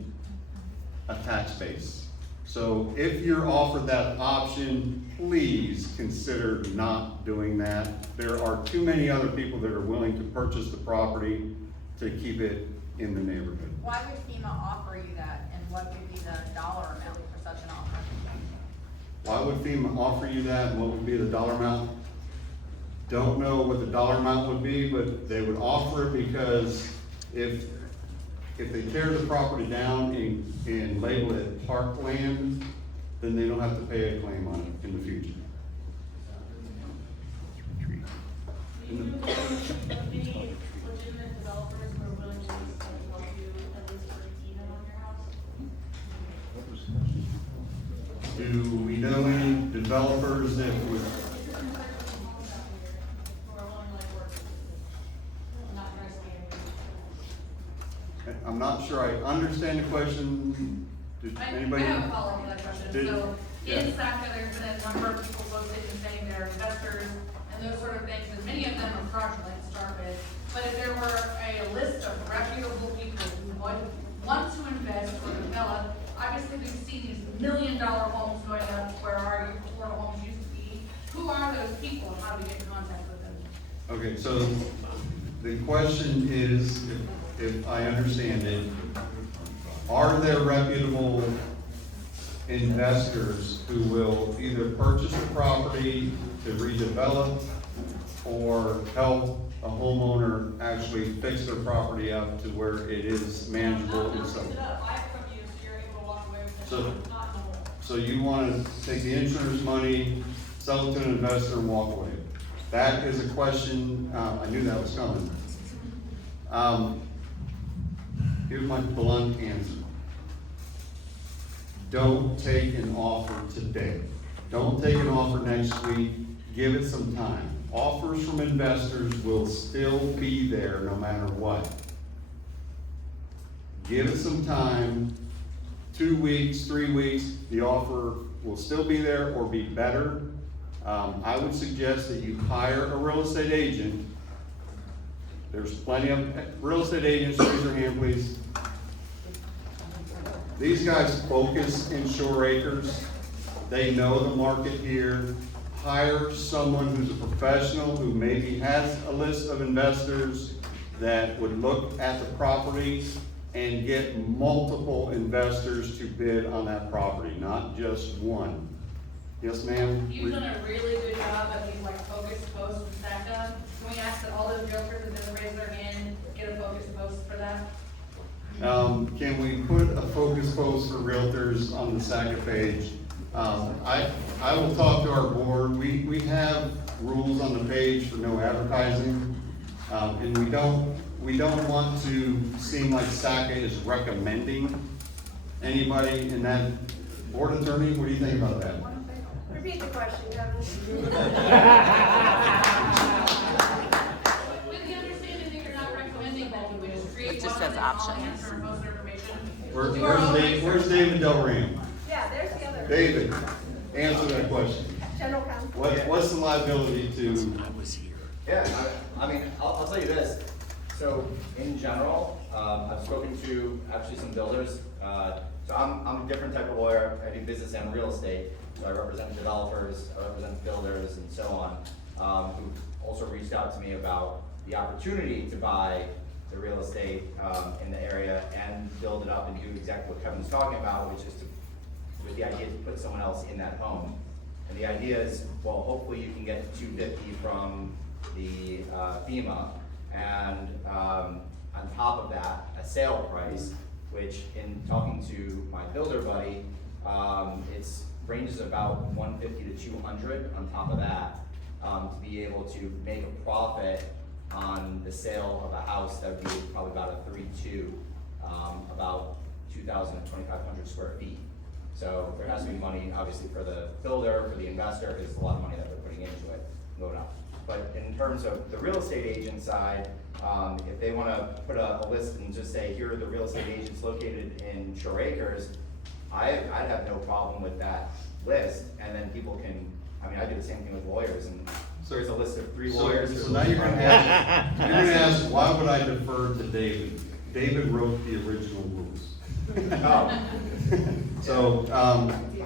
a tax base. So if you're offered that option, please consider not doing that. There are too many other people that are willing to purchase the property to keep it in the neighborhood. Why would FEMA offer you that, and what would be the dollar amount for such an offer? Why would FEMA offer you that, and what would be the dollar amount? Don't know what the dollar amount would be, but they would offer it because if they tear the property down and label it parkland, then they don't have to pay a claim on it in the future. Any legitimate developers who are willing to help you at least for even on your house? Do we know any developers that would, Who are willing to like work with you? Not risking anything. I'm not sure I understand the question. Did anybody? I have a follow-up to that question. Did- So yeah. in SACA, there's been a number of people posted and saying they're investors and those sort of things, and many of them are fraudulent to start with. But if there were a list of reputable people who would want to invest or develop, obviously we've seen these $1 million homes going up where our Florida homes used to be. Who are those people and how do we get in contact with them? Okay, so the question is, if I understand it, are there reputable investors who will either purchase the property to redevelop or help a homeowner actually fix their property up to where it is manageable and so? Buy it from you so you're able to walk away with it. So- Not normal. So you want to take the insurance money, sell it to an investor and walk away? That is a question, I knew that was coming. Here's my blunt answer. Don't take an offer today. Don't take an offer next week. Give it some time. Offers from investors will still be there no matter what. Give it some time, 2 weeks, 3 weeks, the offer will still be there or be better. I would suggest that you hire a real estate agent. There's plenty of real estate agents, raise your hand please. These guys focus in Shore Acres. They know the market here. Hire someone who's a professional who maybe has a list of investors that would look at the property and get multiple investors to bid on that property, not just one. Yes, ma'am? You've done a really good job of these like focus posts with SACA. Can we ask that all those realtors that didn't raise their hand get a focus post for that? Can we put a focus post for realtors on the SACA page? I will talk to our board. We have rules on the page for no advertising. And we don't want to seem like SACA is recommending anybody in that. Board attorney, what do you think about that? Repeat the question, Kevin. With the understanding that you're not recommending that we just create one and then I'll answer most information. Where's David Delram? Yeah, there's the other. David, answer that question. General counsel. What's the liability to? Yeah, I mean, I'll tell you this. So So in general, I've spoken to actually some builders. So I'm a different type of lawyer. I do business and real estate. So I represent developers, I represent builders and so on, who also reached out to me about the opportunity to buy the real estate in the area and build it up and do exactly what Kevin's talking about, which is with the idea to put someone else in that home. And the idea is, well, hopefully you can get $250 from the FEMA, and on top of that, a sale price, which in talking to my builder buddy, it's ranges about $150 to $200 on top of that, to be able to make a profit on the sale of a house that would be probably about a 3.2, about 2,000 to 2,500 square feet. So there has to be money, obviously, for the builder, for the investor, because it's a lot of money that they're putting into it, going up. But in terms of the real estate agent side, if they want to put a list and just say, here are the real estate agents located in Shore Acres, I'd have no problem with that list. And then people can, I mean, I do the same thing with lawyers, and so there's a list of 3 lawyers. So now you're gonna ask, why would I defer to David? David wrote the original rules. Oh. So,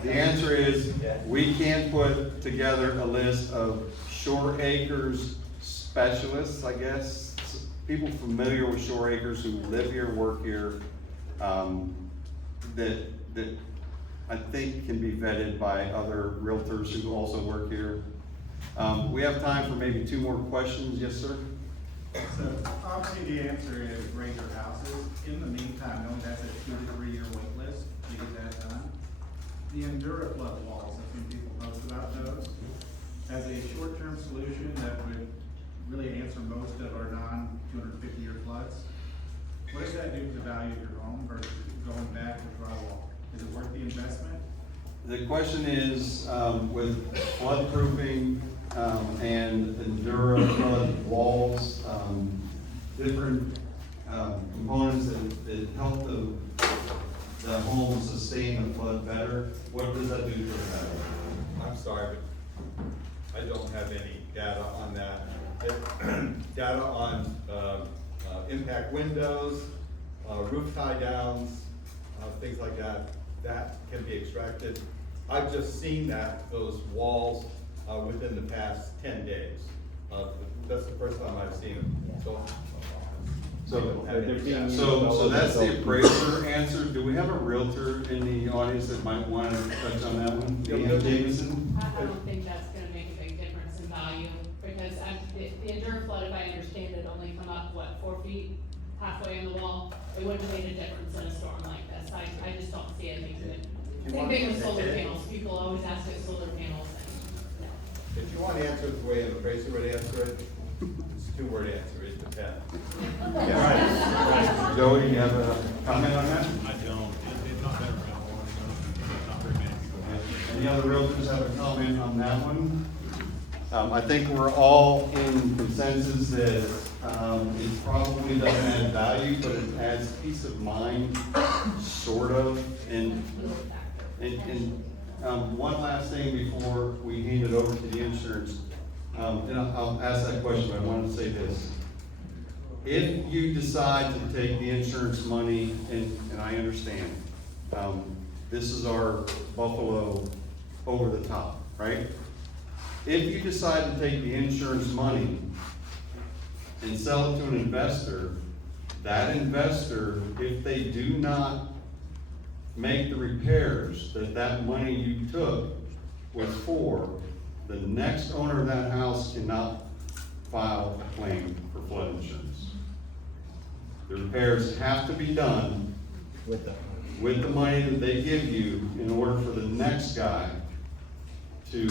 the answer is, we can't put together a list of Shore Acres specialists, I guess, people familiar with Shore Acres who live here, work here, that I think can be vetted by other realtors who also work here. We have time for maybe 2 more questions. Yes, sir? So obviously the answer is raise your houses. In the meantime, knowing that's a 2 to 3 year wait list to get that done. The Endura flood walls, I've seen people post about those. As a short-term solution that would really answer most of our non-250 year floods. What does that do to the value of your home versus going back to drywall? Is it worth the investment? The question is, with floodproofing and Endura flood walls, different components that help the home sustain the flood better, what does that do to the value? I'm sorry, but I don't have any data on that. Data on impact windows, roof tie downs, things like that, that can be extracted. I've just seen those walls within the past 10 days. That's the first time I've seen them. So that's the appraiser answer. Do we have a realtor in the audience that might want to touch on that one? Ian Davidson? I don't think that's gonna make a big difference in value, because the Endura flood, if I understand it, only come up, 4 feet halfway in the wall. It wouldn't have made a difference in a storm like this. I just don't see it making it. Same thing with solar panels. People always ask if solar panels, and no. If you want to answer it the way an appraiser would answer it, it's a 2-word answer, it depends. Right. Joey, you have a comment on that? I don't. It's not better for not very many people. Any other realtors have a comment on that one? I think we're all in consensus that it probably doesn't add value, but it adds peace of mind, sort of. And one last thing before we hand it over to the insurance, and I'll ask that question, but I wanted to say this. If you decide to take the insurance money, and I understand, this is our Buffalo over the top, right? If you decide to take the insurance money and sell it to an investor, that investor, if they do not make the repairs that money you took was for, the next owner of that house cannot file a claim for flood insurance. The repairs have to be done with the money that they give you in order for the next guy to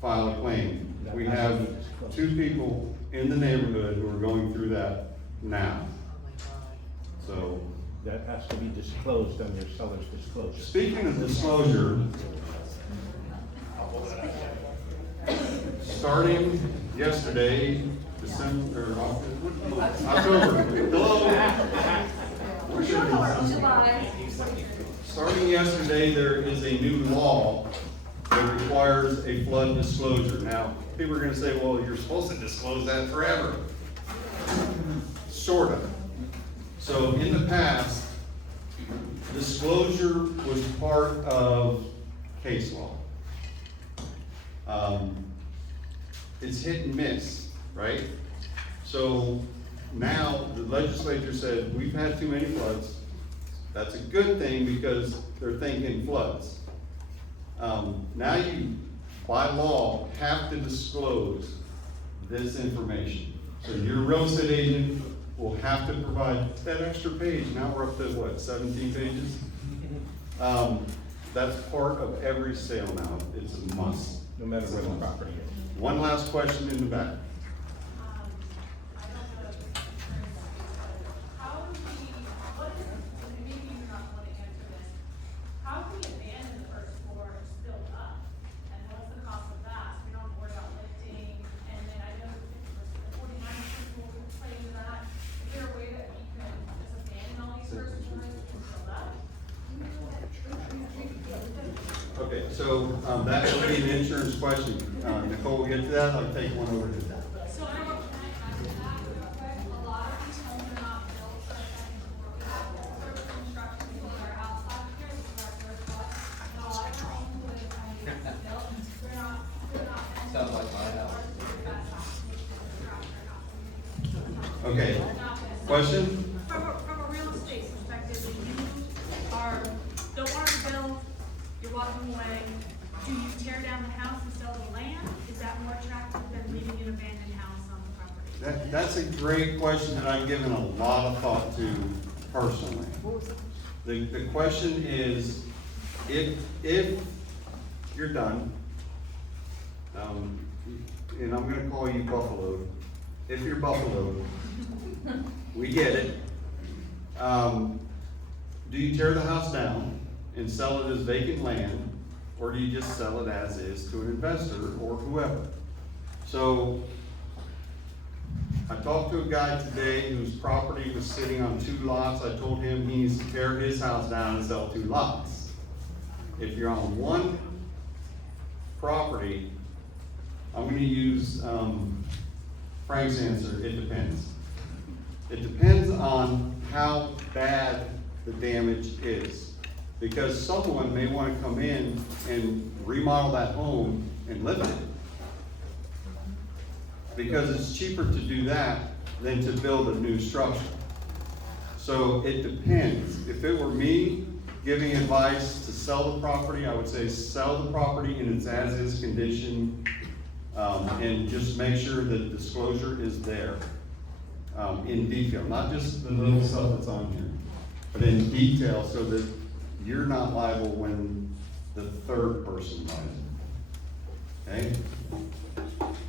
file a claim. We have 2 people in the neighborhood who are going through that now. So that has to be disclosed on your seller's disclosure. Speaking of disclosure, starting yesterday, October. Starting yesterday, there is a new law that requires a flood disclosure. Now, people are gonna say, well, you're supposed to disclose that forever. sort of. So in the past, disclosure was part of case law. It's hit and miss, right? So now the legislature said, we've had too many floods. That's a good thing because they're thinking floods. Now you, by law, have to disclose this information. So your real estate agent will have to provide that extra page. Now we're up to what, 17 pages? That's part of every sale now. It's a must. No matter where the property is. One last question in the back. How can we abandon the first floor and just build up? And what's the cost of that? So we don't have to worry about lifting, and then I know the 49 people will play into that. Is there a way that we can just abandon all these first floors and build up? Okay, so that would be an insurance question. Nicole, we'll get to that. I'll take one over to that. So I don't know, can I add to that real quick? A lot of these homes are not built for a second floor. We have full service construction, we built our house last year, this is our third flood. And a lot of our homes that are trying to get built, they're not. Sounds like my house. Okay, question? From a real estate perspective, if you don't want to build, you're walking away, do you tear down the house and sell the land? Is that more attractive than leaving an abandoned house on the property? That's a great question that I've given a lot of thought to personally. The question is, if you're done, and I'm gonna call you Buffalo, if you're Buffalo, we get it. Do you tear the house down and sell it as vacant land, or do you just sell it as is to an investor or whoever? So, I talked to a guy today whose property was sitting on 2 lots. I told him he needs to tear his house down and sell 2 lots. If you're on one property, I'm gonna use Frank's answer, it depends. It depends on how bad the damage is. Because someone may wanna come in and remodel that home and live in it. Because it's cheaper to do that than to build a new structure. So it depends. If it were me giving advice to sell the property, I would say sell the property in its as-is condition, and just make sure that disclosure is there, in detail, not just the little stuff that's on here, but in detail so that you're not liable when the third person buys it. Okay?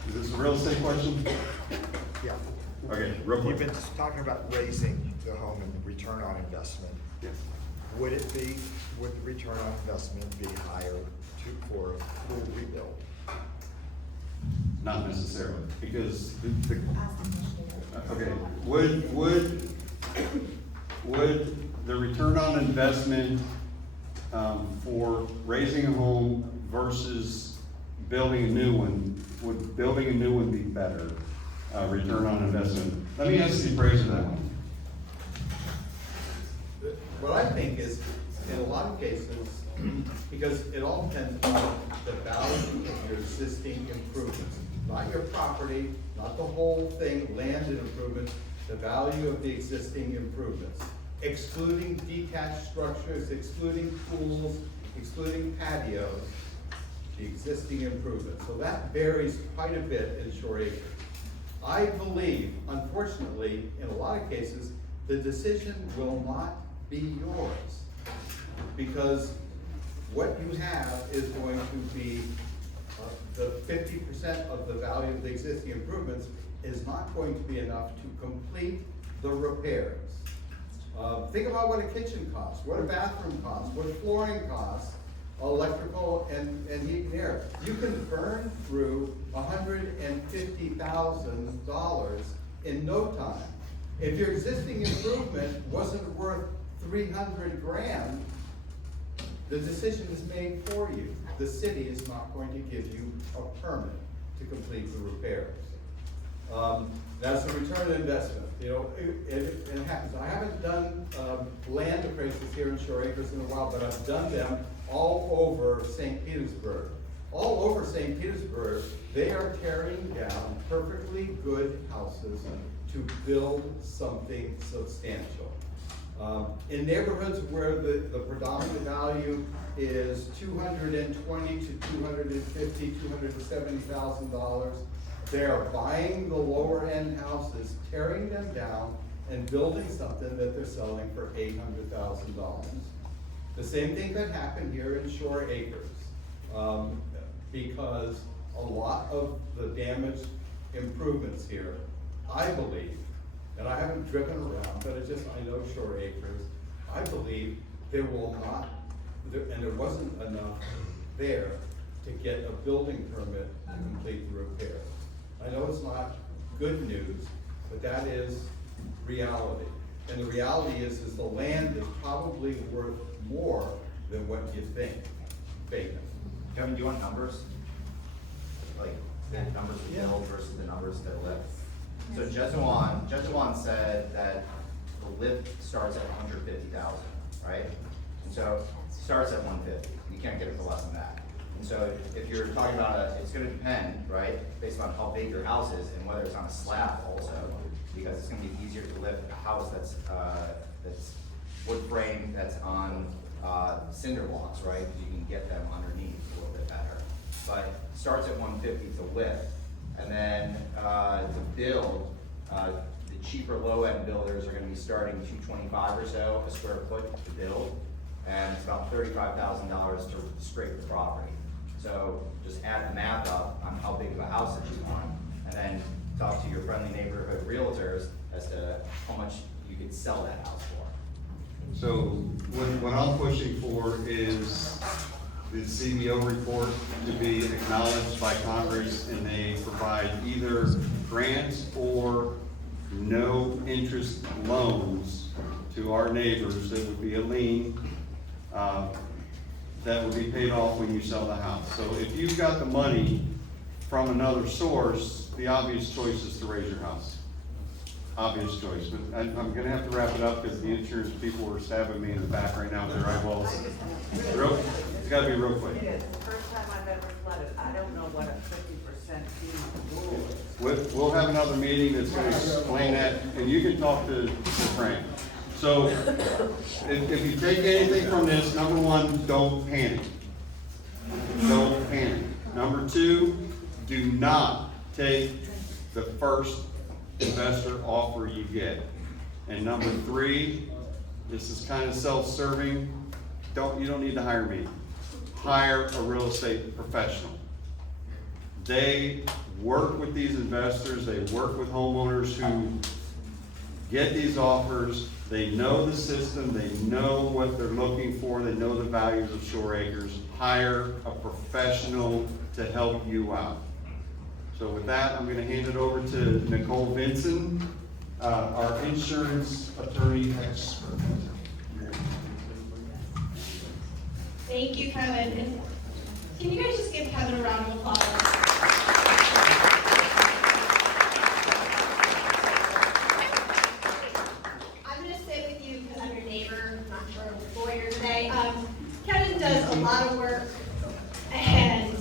Is this a real estate question? Yeah. Okay, real quick. You've been talking about raising the home and the return on investment. Yes. Would the return on investment be higher for a full rebuild? Not necessarily, because okay, would the return on investment for raising a home versus building a new one, would building a new one be better, return on investment? Let me ask the appraiser that one. What I think is, in a lot of cases, because it all depends on the value of your existing improvements, not your property, not the whole thing, land and improvements, the value of the existing improvements, excluding detached structures, excluding pools, excluding patios, the existing improvements. So that varies quite a bit in short acre. I believe, unfortunately, in a lot of cases, the decision will not be yours. Because what you have is going to be the 50% of the value of the existing improvements is not going to be enough to complete the repairs. Think about what a kitchen costs, what a bathroom costs, what flooring costs, electrical and heat and air. You can burn through $150,000 in no time. If your existing improvement wasn't worth 300 grand, the decision is made for you. The city is not going to give you a permit to complete the repairs. That's a return on investment, you know, it happens. I haven't done, land appraisals here in Shore Acres in a while, but I've done them all over St. Petersburg. All over St. Petersburg, they are tearing down perfectly good houses to build something substantial. In neighborhoods where the predominant value is $220,000 to $250,000, $270,000, they are buying the lower end houses, tearing them down, and building something that they're selling for $800,000. The same thing could happen here in Shore Acres, because a lot of the damage improvements here, I believe, and I haven't driven around, but I know Shore Acres, I believe there will not, and there wasn't enough there to get a building permit to complete the repair. I know it's not good news, but that is reality. And the reality is the land is probably worth more than what you think. Vacant. Kevin, do you want numbers? Like, the numbers we build versus the numbers that live? So Jesuan said that the lift starts at 150,000, right? And so it starts at 150. You can't get it for less than that. And so if you're talking about it's going to depend, right, based on how big your house is and whether it's on a slab also, because it's going to be easier to lift a house that's wood frame, that's on cinder blocks, right? You can get them underneath a little bit better. But it starts at 150 to lift, and then to build, the cheaper low-end builders are going to be starting $225 or so a square foot to build, and it's about $35,000 to scrape the property. So just add the math up on how big of a house that you want, and then talk to your friendly neighborhood realtors as to how much you could sell that house for. So what I'm pushing for is the CBO report to be acknowledged by Congress, and they provide either grants or no interest loans to our neighbors. That would be a lien that would be paid off when you sell the house. So if you've got the money from another source, the obvious choice is to raise your house. Obvious choice, but I'm gonna have to wrap it up because the insurance people were stabbing me in the back right now with their eyeballs. It's gotta be real quick. It is, the first time I've ever flooded, I don't know what a 50% FEMA rule is. We'll have another meeting that's gonna explain that, and you can talk to Frank. So, if you take anything from this, number one, don't panic. Don't panic. Number two, do not take the first investor offer you get. And number three, this is kind of self-serving, you don't need to hire me. Hire a real estate professional. They work with these investors, they work with homeowners who get these offers, they know the system, they know what they're looking for, they know the values of Shore Acres. Hire a professional to help you out. So with that, I'm gonna hand it over to Nicole Vinson, our insurance attorney expert. Thank you, Kevin. And can you guys just give Kevin a round of applause? I'm gonna sit with you because I'm your neighbor, not your lawyer today. Kevin does a lot of work, and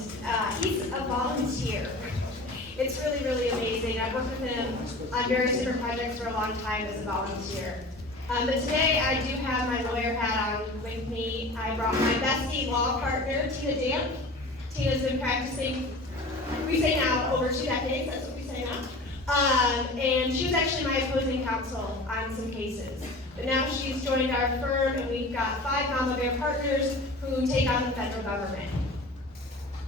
he's a volunteer. It's really, really amazing. I've worked with him on various different projects for a long time as a volunteer. But today I do have my lawyer hat on with me. I brought my bestie law partner, Tina Dampf. Tina's been practicing, we say now, over 2 decades, that's what we say now. And she was actually my opposing counsel on some cases. But now she's joined our firm, and we've got 5 Mama Bear partners who take on the federal government.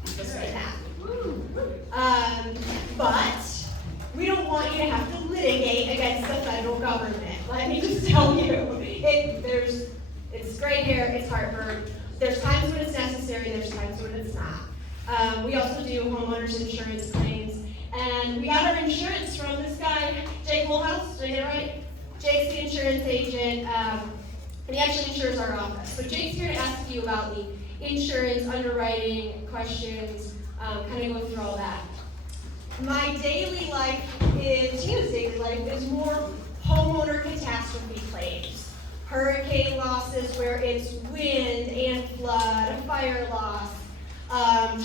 Just say that. But we don't want you to have to litigate against the federal government. Let me just tell you, it's gray hair, it's heartburn. There's times when it's necessary, there's times when it's not. We also do homeowners insurance claims, and we got our insurance from this guy, Jake Holehouse. Did I get it right? Jake's the insurance agent, and he actually insures our office. So Jake's here to ask you about the insurance underwriting questions, kind of go through all that. my daily life is, Gina's daily life is more homeowner catastrophe claims. Hurricane losses where it's wind and flood, a fire loss,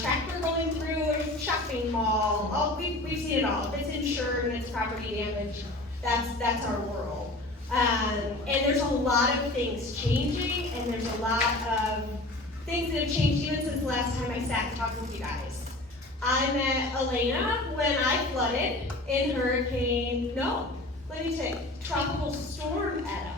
tractor going through a shopping mall. We've seen it all. If it's insured and it's property damage, that's our world. And there's a lot of things changing, and there's a lot of things that have changed even since the last time I sat and talked with you guys. I met Elena when I flooded in Tropical Storm Etta.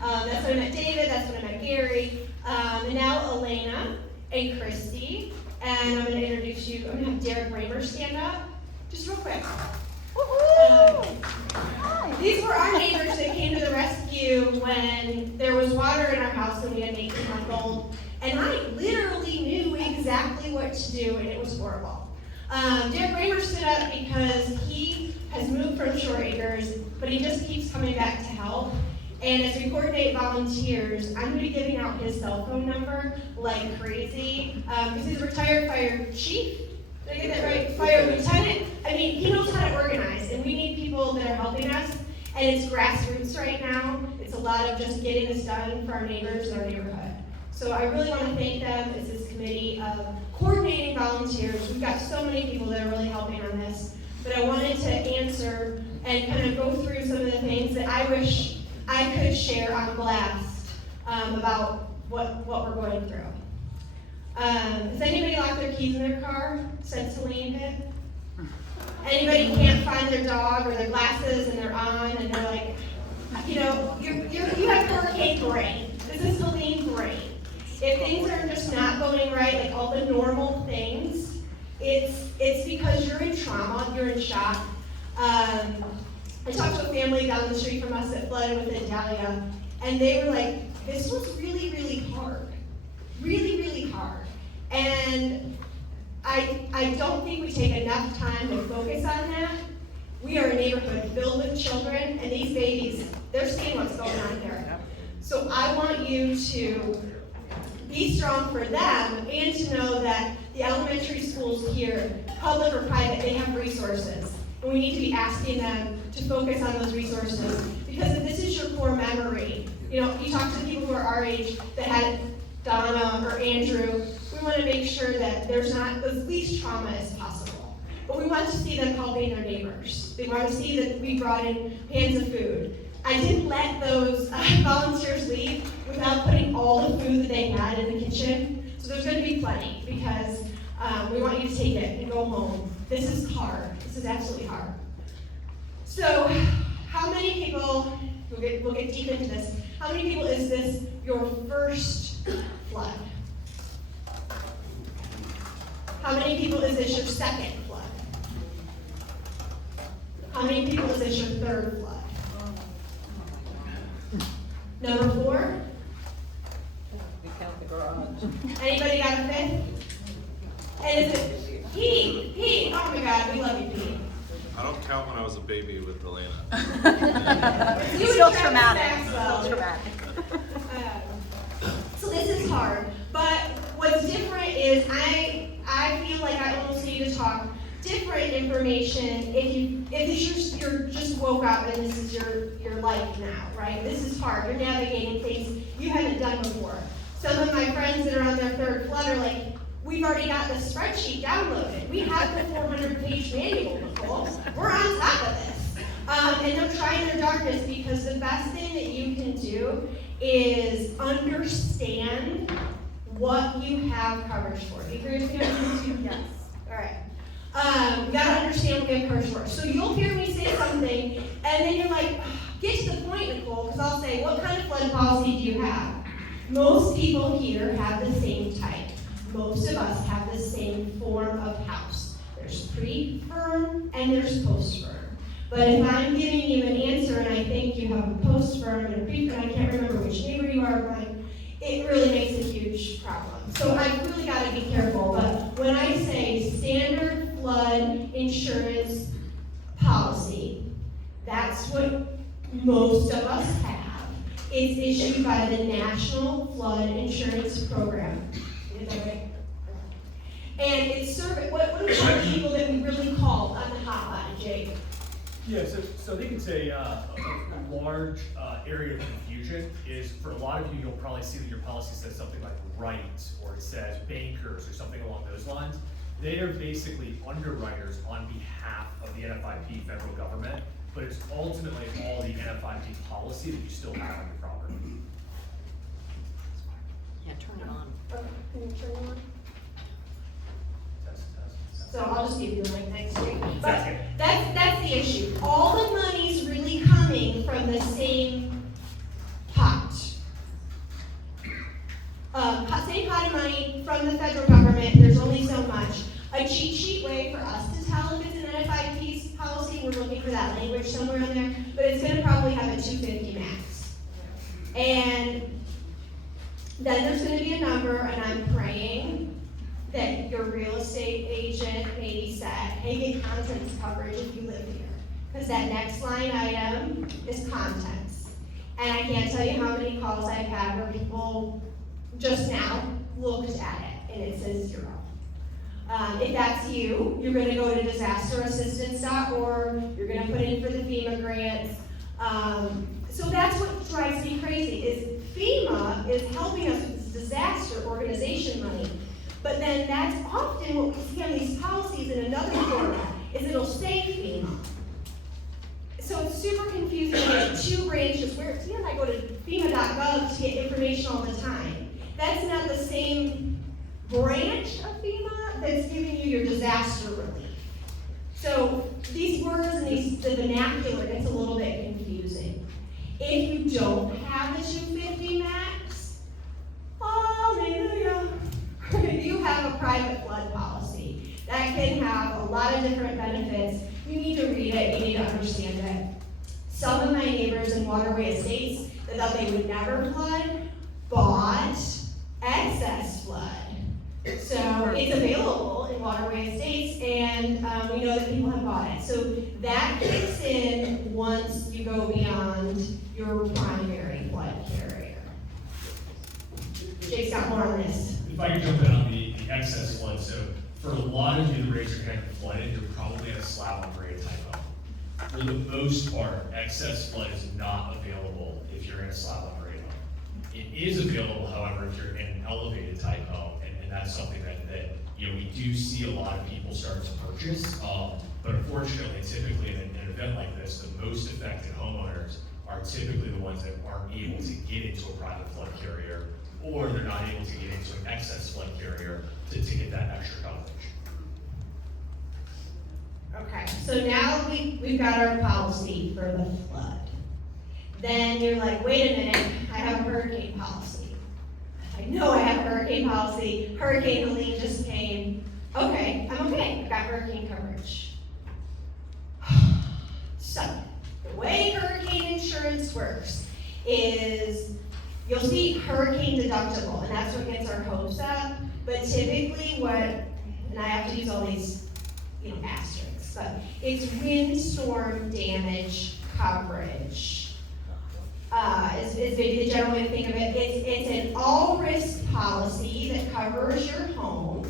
That's when I met David, that's when I met Gary, and now Elena and Christy, and I'm going to introduce you, I'm going to have Derek Raymer stand up, just real quick. These were our neighbors that came to the rescue when there was water in our house and we had an 18-month-old, and I literally knew exactly what to do, and it was horrible. Derek Raymer stood up because he has moved from Shore Acres, but he just keeps coming back to help. And as we coordinate volunteers, I'm going to be giving out his cell phone number like crazy, because he's a retired fire chief. Did I get that right? Fire lieutenant. I mean, he knows how to organize, and we need people that are helping us. And it's grassroots right now. It's a lot of just getting this done for our neighbors and our neighborhood. So I really want to thank them. It's this committee of coordinating volunteers. We've got so many people that are really helping on this. But I wanted to answer and kind of go through some of the things that I wish I could share on blast about what we're going through. Has anybody locked their keys in their car since Helene did? Anybody can't find their dog or their glasses and they're on and they're like, you have hurricane brain. This is Helene brain. If things are just not going right, like all the normal things, it's because you're in trauma, you're in shock. I talked to a family down the street from us that flooded within Dahlia, and they were like, this was really, really hard. Really, really hard. And I don't think we take enough time to focus on that. We are a neighborhood filled with children, and these babies, they're seeing what's going on here. So I want you to be strong for them and to know that the elementary schools here, public or private, they have resources. And we need to be asking them to focus on those resources. Because if this is your core memory, you talk to the people who are our age that had Donna or Andrew, we want to make sure that there's not the least trauma as possible. But we want to see them helping their neighbors. They want to see that we brought in pans of food. I didn't let those volunteers leave without putting all the food that they had in the kitchen. So there's going to be plenty because we want you to take it and go home. This is hard. This is absolutely hard. So how many people, we'll get deep into this, how many people is this your first flood? How many people is this your second flood? How many people is this your third flood? Number 4? We count the garage. Anybody got a fifth? And is it Pete? Oh my God, we love you, Pete. I don't count when I was a baby with Elena. You Still would traumatic. well. Still traumatic. So this is hard, but what's different is I feel like I almost need to talk different information if you're just woke up and this is your life now, right? This is hard. You're navigating things you haven't done before. Some of my friends that are on their third flood are like, we've already got the spreadsheet downloaded. We have the 400-page manual, Nicole. We're on top of this. And they're trying their darkest because the best thing that you can do is understand what you have coverage for. Do you agree with me? Yes. All right. You gotta understand what we have coverage for. So you'll hear me say something, and then you're like, get to the point, Nicole, because I'll say, what kind of flood policy do you have? Most people here have the same type. Most of us have the same form of house. There's pre-firm and there's post-firm. But if I'm giving you an answer and I think you have a post-firm and a pre-firm, I can't remember which neighbor you are, mine, it really makes a huge problem. So I've really got to be careful. But when I say standard flood insurance policy, that's what most of us have. It's issued by the National Flood Insurance Program. Is that right? And it's serving, what do we call the people that we really call on the hotline, Jake? Yeah, so I think it's a large area of confusion is for a lot of you, you'll probably see that your policy says something like right, or it says bankers, or something along those lines. They are basically underwriters on behalf of the NFIP federal government, but it's ultimately all the NFIP policy that you still have on your property. Yeah, turn it on. Can you turn it on? Test. So I'll just give you the link next week. But Okay. that's the issue. All the money's really coming from the same pot. Same pot of money from the federal government. There's only so much. A cheat sheet way for us to tell if it's an NFIP's policy, we're looking for that language somewhere on there, but it's gonna probably have a 250 max. And then there's gonna be a number, and I'm praying that your real estate agent maybe said, hey, get contents coverage if you live here. Because that next line item is contents. And I can't tell you how many calls I've had where people just now looked at it and it says 0. If that's you, you're gonna go to disasterassistance.org, you're gonna put in for the FEMA grants. So that's what drives me crazy, is FEMA is helping us with this disaster organization money. But then that's often what we see on these policies in another format, is it'll say FEMA. So it's super confusing to get 2 branches, where Tia and I go to FEMA.gov to get information all the time. That's not the same branch of FEMA that's giving you your disaster relief. So these words and the vernacular gets a little bit confusing. If you don't have the 250 max, hallelujah. You have a private flood policy that can have a lot of different benefits. You need to read it, you need to understand it. Some of my neighbors in Waterway Estates that thought they would never flood bought excess flood. So it's available in Waterway Estates, and we know that people have bought it. So that kicks in once you go beyond your primary flood carrier. Jake's got more on this. If I could jump in on the excess flood, so for a lot of you that raise your hand and flooded, you're probably in a slab on grade type home. For the most part, excess flood is not available if you're in a slab on grade home. It is available, however, if you're in an elevated type home, and that's something that you know, we do see a lot of people start to purchase. But unfortunately, typically in an event like this, the most affected homeowners are typically the ones that aren't able to get into a private flood carrier, or they're not able to get into an excess flood carrier to get that extra coverage. Okay, so now we've got our policy for the flood. Then you're like, wait a minute, I have a hurricane policy. I know I have a hurricane policy. Hurricane Helene just came. Okay, I'm okay, I've got hurricane coverage. So, the way hurricane insurance works is you'll see hurricane deductible, and that's what gets our hopes up. But typically and I have to use all these, asterisks, but it's windstorm damage coverage. Is maybe the general way to think of it. It's an all-risk policy that covers your home,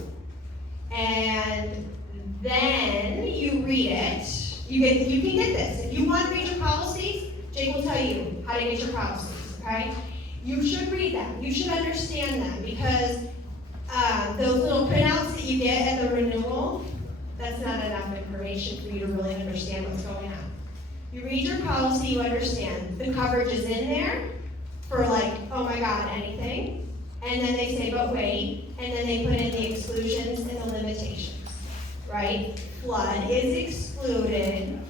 and then you read it. You can get this. If you want to read your policies, Jake will tell you how to get your policies, okay? You should read them. You should understand them, because those little printouts that you get at the renewal, that's not enough information for you to really understand what's going on. You read your policy, you understand. The coverage is in there for oh my God, anything. And then they say, but wait, and then they put in the exclusions and the limitations, right? Flood is excluded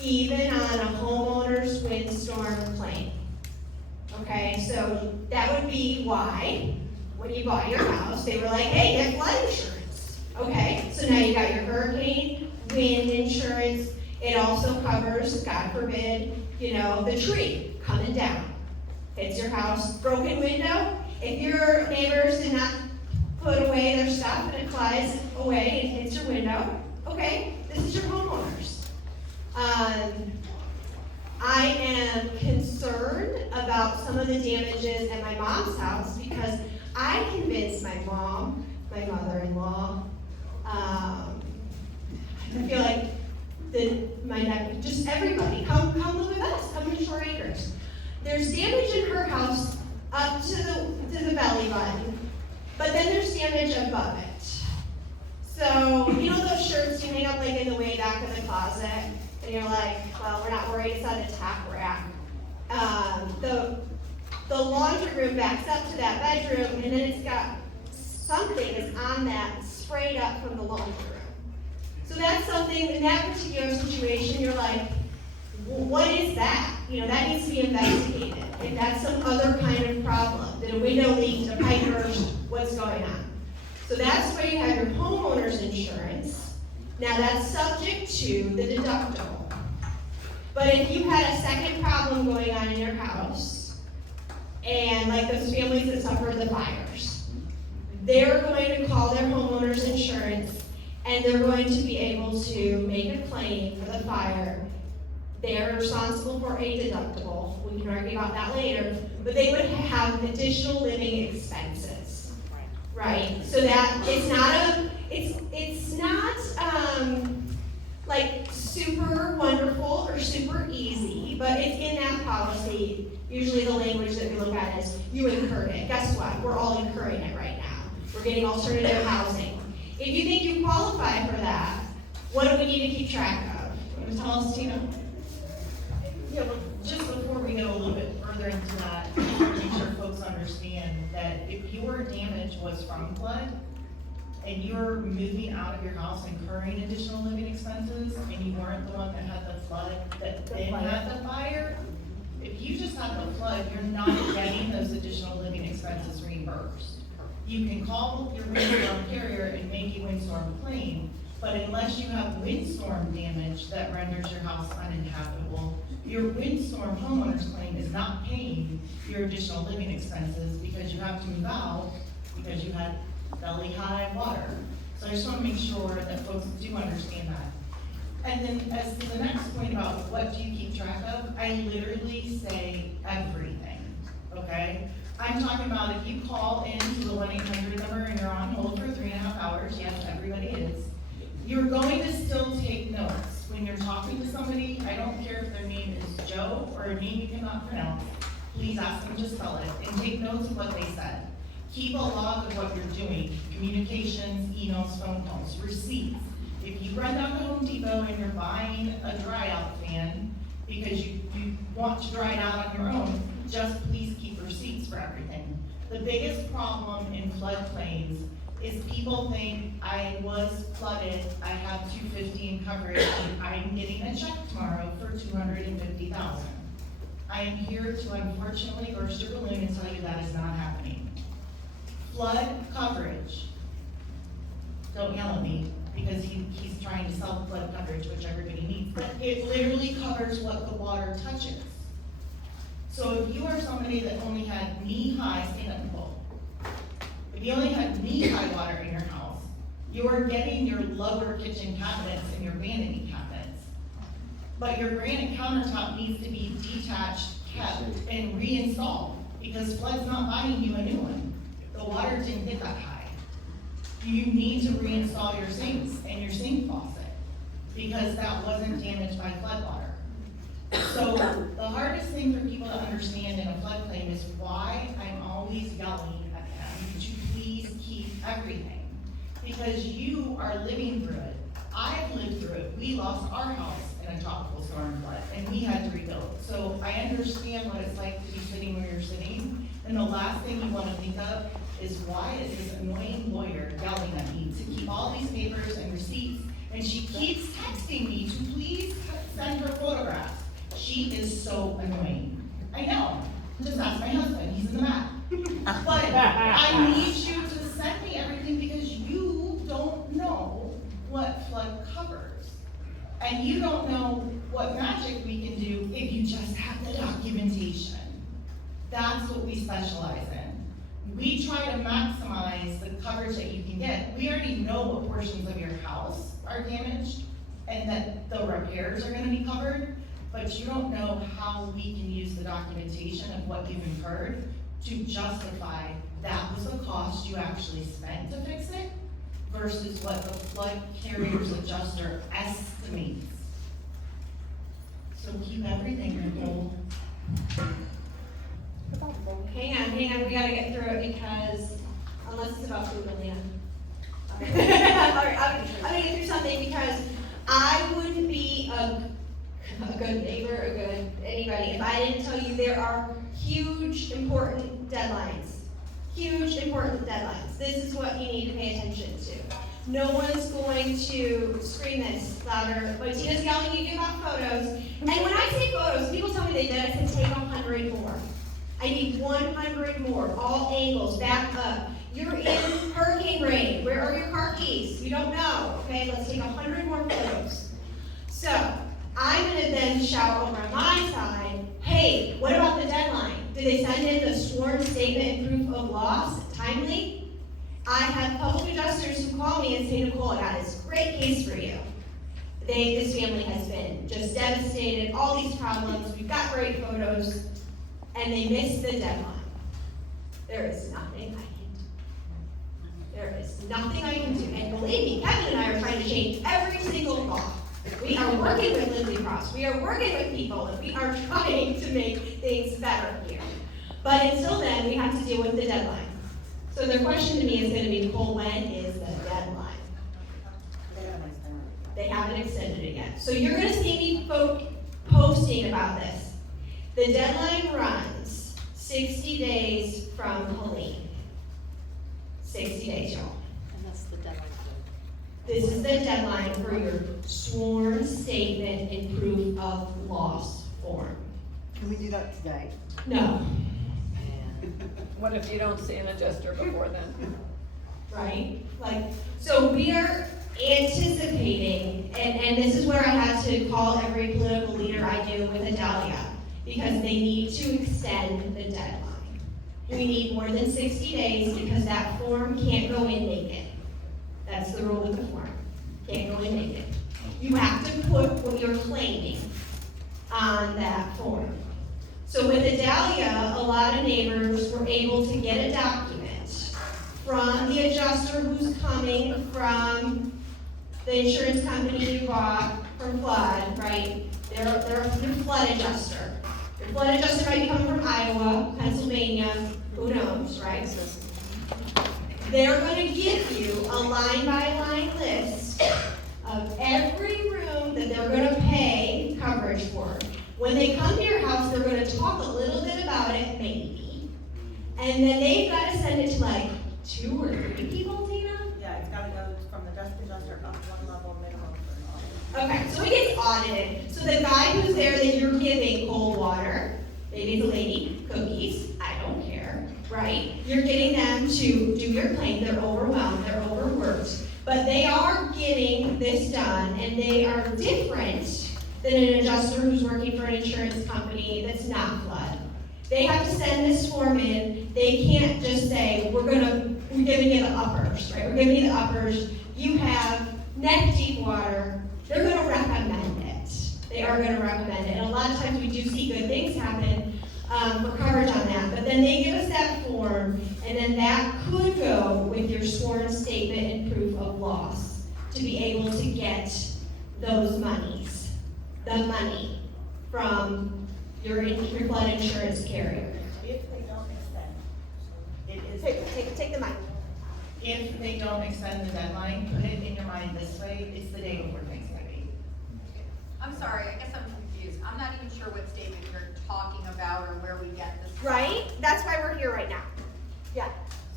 even on a homeowner's windstorm claim. Okay, so that would be why, when you bought your house, they were like, hey, get flood insurance. Okay, so now you got your hurricane, wind insurance. It also covers, God forbid, the tree coming down. Hits your house, broken window. If your neighbors did not put away their stuff and it flies away and hits your window, okay, this is your homeowners. I am concerned about some of the damages at my mom's house because I convinced my mom, my mother-in-law, I feel like just everybody, come live with us, come to Shore Acres. There's damage in her house up to the belly button, but then there's damage above it. So, you know those shirts you hang up like in the way back of the closet, and you're like, well, we're not worried, it's on the top rack. The laundry room backs up to that bedroom, and then it's got something that's on that sprayed up from the laundry room. So that's something, in that particular situation, you're like, well, what is that? You know, that needs to be investigated. If that's some other kind of problem, did a window leak, did a pipe burst, what's going on? So that's where you have your homeowner's insurance. Now that's subject to the deductible. But if you had a second problem going on in your house, and like those families that suffered the fires, they're going to call their homeowner's insurance, and they're going to be able to make a claim for the fire. They're responsible for a deductible. We can argue about that later, but they would have additional living expenses, right? So that it's not like super wonderful or super easy, but it's in that policy. Usually the language that we look at is you incurred it. Guess what? We're all incurring it right now. We're getting alternative housing. If you think you qualify for that, what do we need to keep track of? You want to tell us, Tina? Yeah, well, just before we go a little bit further into that, just to make sure folks understand that if your damage was from flood, and you're moving out of your house incurring additional living expenses, and you weren't the one that had the flood that then had the fire, if you just had the flood, you're not getting those additional living expenses reimbursed. You can call your windstorm carrier and make a windstorm claim, but unless you have windstorm damage that renders your house uninhabitable, your windstorm homeowner's claim is not paying your additional living expenses because you have to move out because you had belly high water. So I just want to make sure that folks do understand that. And then as to the next point about what do you keep track of, I literally say everything, okay? I'm talking about if you call into the 1-800 number and you're on hold for 3.5 hours, yes, everybody is, you're going to still take notes. When you're talking to somebody, I don't care if their name is Joe or a name you cannot pronounce, please ask them to spell it and take notes of what they said. Keep a log of what you're doing, communications, emails, phone calls, receipts. If you run down to Home Depot and you're buying a dry out fan because you want to dry it out on your own, just please keep receipts for everything. The biggest problem in floodplains is people think I was flooded, I have $250 in coverage, and I'm getting a check tomorrow for $250,000. I am here to unfortunately burst your balloon and tell you that is not happening. Flood coverage, don't yell at me, because he's trying to sell flood coverage, which everybody needs, but it literally covers what the water touches. So if you are somebody that only had knee-high, stand up, Nicole. If you only had knee-high water in your house, you are getting your lower kitchen cabinets and your vanity cabinets. But your granite countertop needs to be detached, kept, and reinstalled, because flood's not buying you a new one. The water didn't get that high. You need to reinstall your sinks and your sink faucet, because that wasn't damaged by flood water. So the hardest thing for people to understand in a floodplain is why I'm always yelling at them to please keep everything. Because you are living through it. I've lived through it. We lost our house in a tropical storm flood, and we had to rebuild. So I understand what it's like to be sitting where you're sitting, and the last thing you want to think of is why is this annoying lawyer yelling at me to keep all these papers and receipts, and she keeps texting me to please send her photographs. She is so annoying. I know. Just ask my husband. He's in the back. But I need you to send me everything because you don't know what flood covers. And you don't know what magic we can do if you just have the documentation. That's what we specialize in. We try to maximize the coverage that you can get. We already know what portions of your house are damaged and that the repairs are going to be covered, but you don't know how we can use the documentation of what you've incurred to justify that was the cost you actually spent to fix it, versus what the flood carrier's adjuster estimates. So keep everything, Nicole. Hang on, we gotta get through it because, unless it's about food, Leanne. Alright, I'm gonna get through something because I wouldn't be a good neighbor, a good anybody, if I didn't tell you there are huge, important deadlines. Huge, important deadlines. This is what you need to pay attention to. No one's going to scream this louder, but Tina's yelling you about photos. And when I say photos, people tell me they did, I said take 100 more. I need 100 more, all angles, back up. You're in hurricane rain. Where are your car keys? You don't know. Okay, let's take 100 more photos. So I'm gonna then shout over on my side, hey, what about the deadline? Did they send in the sworn statement and proof of loss timely? I have public adjusters who call me and say, Nicole, I got this great case for you. This family has been just devastated, all these problems, we've got great photos, and they missed the deadline. There is nothing I can do. There is nothing I can do. And believe me, Kevin and I are trying to change every single law. We are working with Lindsay Cross. We are working with people, and we are trying to make things better here. But until then, we have to deal with the deadline. So the question to me is going to be, Nicole, when is the deadline? They haven't extended it yet. So you're going to see me posting about this. The deadline runs 60 days from Helene. 60 days, y'all. And that's the deadline. This is the deadline for your sworn statement and proof of loss form. Can we do that today? No. What if you don't see an adjuster before then? Right? Like, so we are anticipating, and this is where I have to call every political leader I do with Adalia, because they need to extend the deadline. We need more than 60 days because that form can't go in naked. That's the rule with the form. Can't go in naked. You have to put what you're claiming on that form. So with Adalia, a lot of neighbors were able to get a document from the adjuster who's coming from the insurance company you bought from flood, right? They're a flood adjuster. Your flood adjuster might be coming from Iowa, Pennsylvania, who knows, right? They're going to give you a line-by-line list of every room that they're going to pay coverage for. When they come to your house, they're going to talk a little bit about it, maybe. And then they've got to send it to like 2 or 3 people, Tina? Yeah, it's gotta go from the desk adjuster up 1 level minimum for an audit. Okay, so it gets audited. So the guy who's there that you're giving cold water, maybe it's a lady, cookies, I don't care, right? You're getting them to do your claim, they're overwhelmed, they're overworked, but they are getting this done, and they are different than an adjuster who's working for an insurance company that's not flood. They have to send this form in. They can't just say, we're giving you the uppers, right? We're giving you the uppers. You have neck deep water. They're gonna recommend it. They are gonna recommend it. And a lot of times we do see good things happen for coverage on that. But then they give us that form, and then that could go with your sworn statement and proof of loss to be able to get those monies. The money from your flood insurance carrier. If they don't extend, it is. Take the mic. If they don't extend the deadline, put it in your mind this way, it's the day before Thanksgiving. I'm sorry, I guess I'm confused. I'm not even sure what statement you're talking about or where we get this from. Right? That's why we're here right now. Yeah.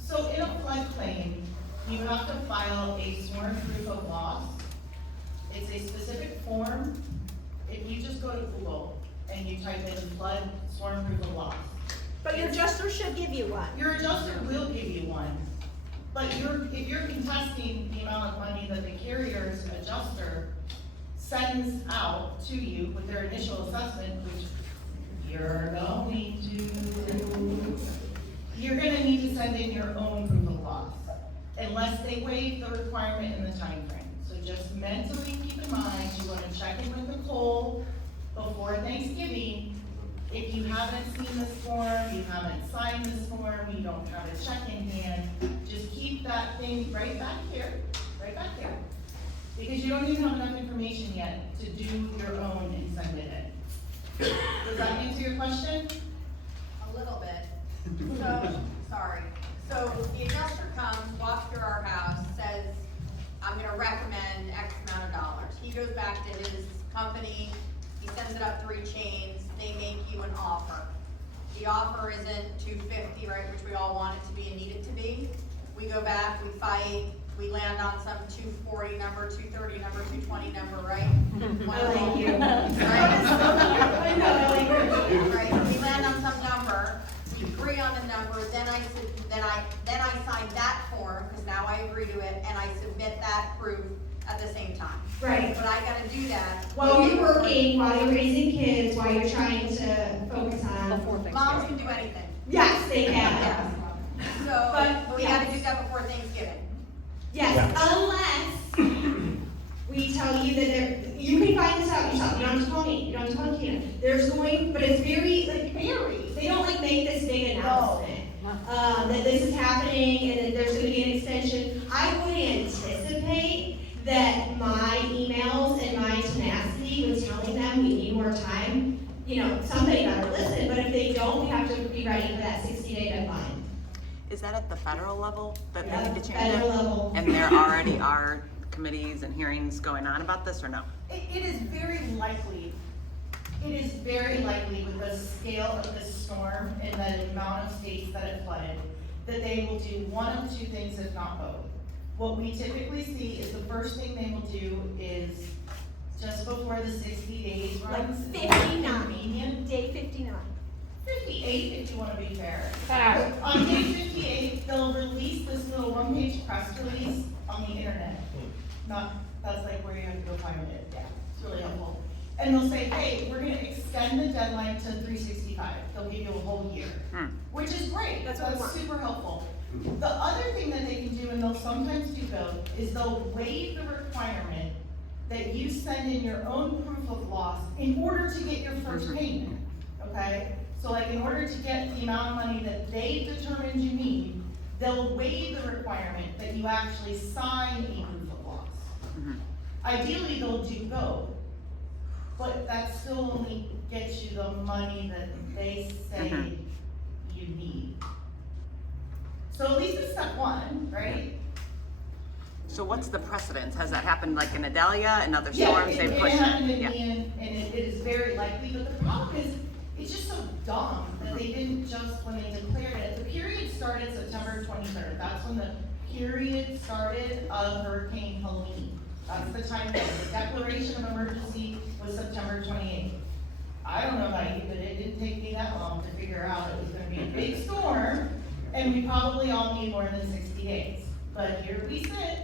So in a flood claim, you have to file a sworn proof of loss. It's a specific form. If you just go to Google and you type in flood sworn proof of loss. But your adjuster should give you one. Your adjuster will give you one. But if you're contesting the amount of money that the carrier's adjuster sends out to you with their initial assessment, which you're gonna need to send in your own proof of loss, unless they waive the requirement in the time frame. So just mentally keep in mind, you wanna check in with Nicole before Thanksgiving. If you haven't seen this form, you haven't signed this form, you don't have a check in hand, just keep that thing right back here. right back there. Because you don't even have enough information yet to do your own and send it in. Does that answer your question? A little bit. So, sorry. So the adjuster comes, walks through our house, says, I'm gonna recommend X amount of dollars. He goes back to his company, he sends it up 3 chains, they make you an offer. The offer isn't $250, right, which we all want it to be and need it to be. We go back, we fight, we land on some $240 number, $230 number, $220 number, right? I like you. Right? I know, I like you. Right, we land on some number, we agree on the number, then I sign that form, because now I agree to it, and I submit that proof at the same time. Right. But I gotta do that. While you're working, while you're raising kids, while you're trying to focus on. Moms can do anything. Yes, they can. Yes. So, But, we yes. gotta do that before Thanksgiving. Yes, unless we tell you that you can find this out yourself, you don't have to call me, you don't have to call Tina. But it's very, they don't like make this big announcement. That this is happening and that there's gonna be an extension. I would anticipate that my emails and my tenacity with telling them we need more time, somebody better listen, but if they don't, we have to be ready for that 60-day deadline. Is that at the federal level that Yeah, they need to change federal it? level. And there already are committees and hearings going on about this, or no? It is very likely with the scale of this storm and the amount of states that it flooded, that they will do one of 2 things, if not both. What we typically see is the first thing they will do is just before the 60 days runs. Like 59. Convenient. Day 59. 58, if you want to be fair. Fair. On day 58, they'll release this little 1-page press release on the internet. That's like where you have to go find it. Yeah, it's really helpful. And they'll say, hey, we're gonna extend the deadline to 365. They'll give you a whole year, which is great. That's super helpful. The other thing that they can do, and they'll sometimes do both, is they'll waive the requirement that you send in your own proof of loss in order to get your first payment, okay? So like in order to get the amount of money that they've determined you need, they'll waive the requirement that you actually sign a proof of loss. Ideally, they'll do both, but that still only gets you the money that they say you need. So at least it's step 1, right? So what's the precedence? Has that happened like in Adalia and other Yeah, storms? They it push happened in Ian, and it is very likely, but the problem is, it's just so dumb that they didn't just, when they declared it, the period started September 23rd. That's when the period started of Hurricane Helene. That's the time that the declaration of emergency was September 28th. I don't know about you, but it didn't take me that long to figure out it was gonna be a big storm, and we probably all need more than 60 days. But here we sit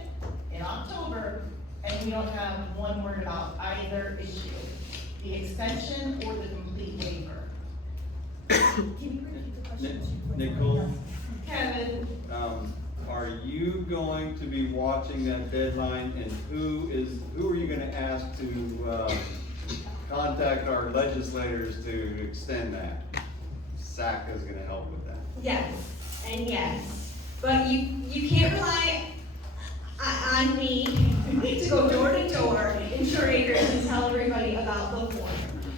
in October, and we don't have one word about either issue, the extension or the complete waiver. Can you repeat the question? Nicole, Kevin, are you going to be watching that deadline, and who are you gonna ask to, contact our legislators to extend that? SACA is gonna help with that. yes, and yes, but you can't rely on me to go door to door in Short Acres and tell everybody about the form.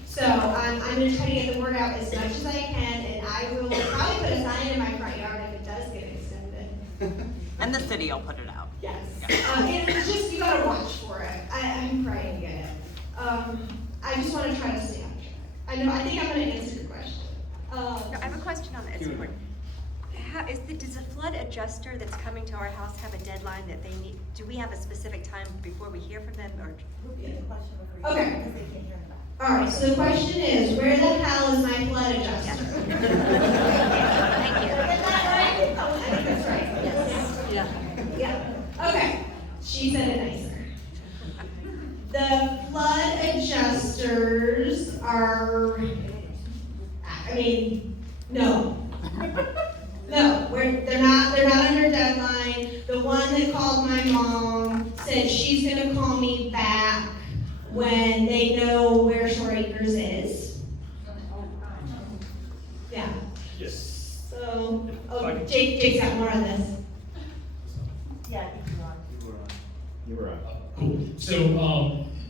So I'm gonna try to get the word out as much as I can, and I will probably put a sign in my front yard if it does get extended. And the city will put it out. Yes. And it's just, you gotta watch for it. I'm praying to get it. I just wanna try to stay on track. I think I'm gonna answer your question. No, I have a question on that. It's important. Does the flood adjuster that's coming to our house have a deadline that they need? Do we have a specific time before we hear from them, or? Okay. Because they can't hear in the back. All right, so the question is, where the hell is my flood adjuster? Thank you. Is that right? I think that's right. Yes. Yeah. Okay. She said it nicer. The flood adjusters are, no. No, they're not under deadline. The one that called my mom said she's gonna call me back when they know where Short Acres is. Yeah. Yes. So, Jake's got more on this. Yeah, I think you're on. You were up. Cool. So,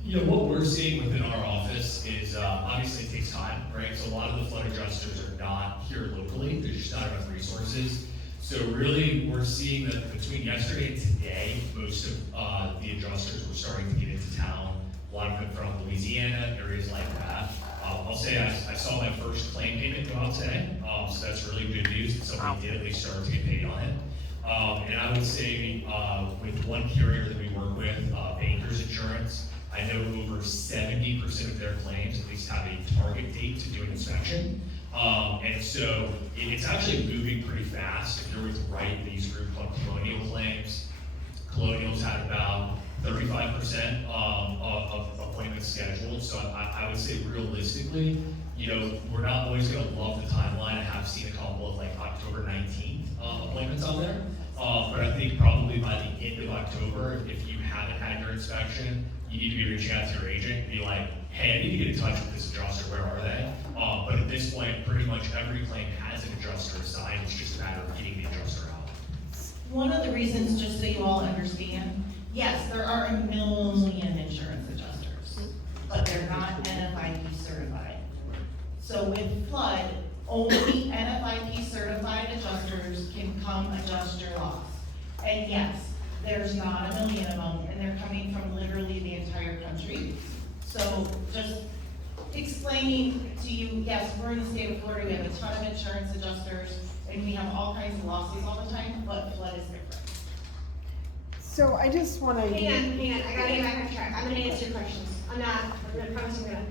you know, what we're seeing within our office is, obviously it takes time, right? So a lot of the flood adjusters are not here locally, there's just not enough resources. So really, we're seeing that between yesterday and today, most of the adjusters were starting to get into town. A lot of them from Louisiana, areas like that. I'll say I saw my first claim payment go out today, so that's really good news that somebody did at least start to get paid on it. And I would say with one carrier that we work with, Bankers Insurance, I know over 70% of their claims at least have a target date to do an inspection. And so it's actually moving pretty fast. If you're with Wright, these group called Colonial Claims, Colonial's had about 35% of appointments scheduled. So I would say realistically, you know, we're not always gonna love the timeline. I have seen a couple of like October 19th appointments on there. But I think probably by the end of October, if you haven't had your inspection, you need to be reaching out to your agent and be like, hey, I need to get in touch with this adjuster, where are they? But at this point, pretty much every claim has an adjuster assigned, it's just a matter of getting the adjuster out. One of the reasons, just so you all understand, yes, there are a million insurance adjusters, but they're not NFIP certified. So with flood, only NFIP certified adjusters can come adjust your loss. And yes, there's not a million of them, and they're coming from literally the entire country. So just explaining to you, yes, we're in the state of Florida, we have a ton of insurance adjusters, and we have all kinds of lawsuits all the time, but flood is different. So I just wanna. Hang on, I gotta get back on track, I'm gonna answer your questions, I promise I'm gonna.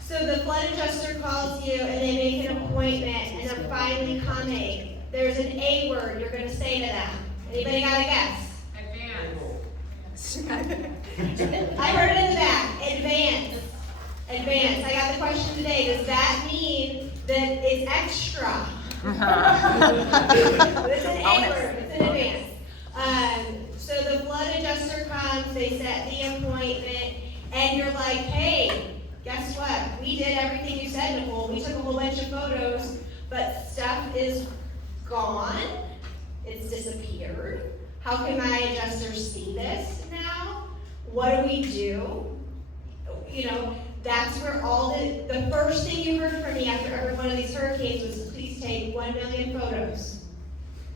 So the flood adjuster calls you and they make an appointment and they're finally coming. There's an A word you're gonna say to them. Anybody got a guess? Advance. I heard it in the back, advance. Advance, I got the question today, does that mean that it's extra? It's an A word, it's an advance. So the flood adjuster comes, they set the appointment, and you're like, hey, guess what? We did everything you said, Nicole. We took a whole bunch of photos, but stuff is gone. It's disappeared. How can my adjuster see this now? What do we do? You know, that's where all the first thing you heard from me after every one of these hurricanes was, please take 1 million photos.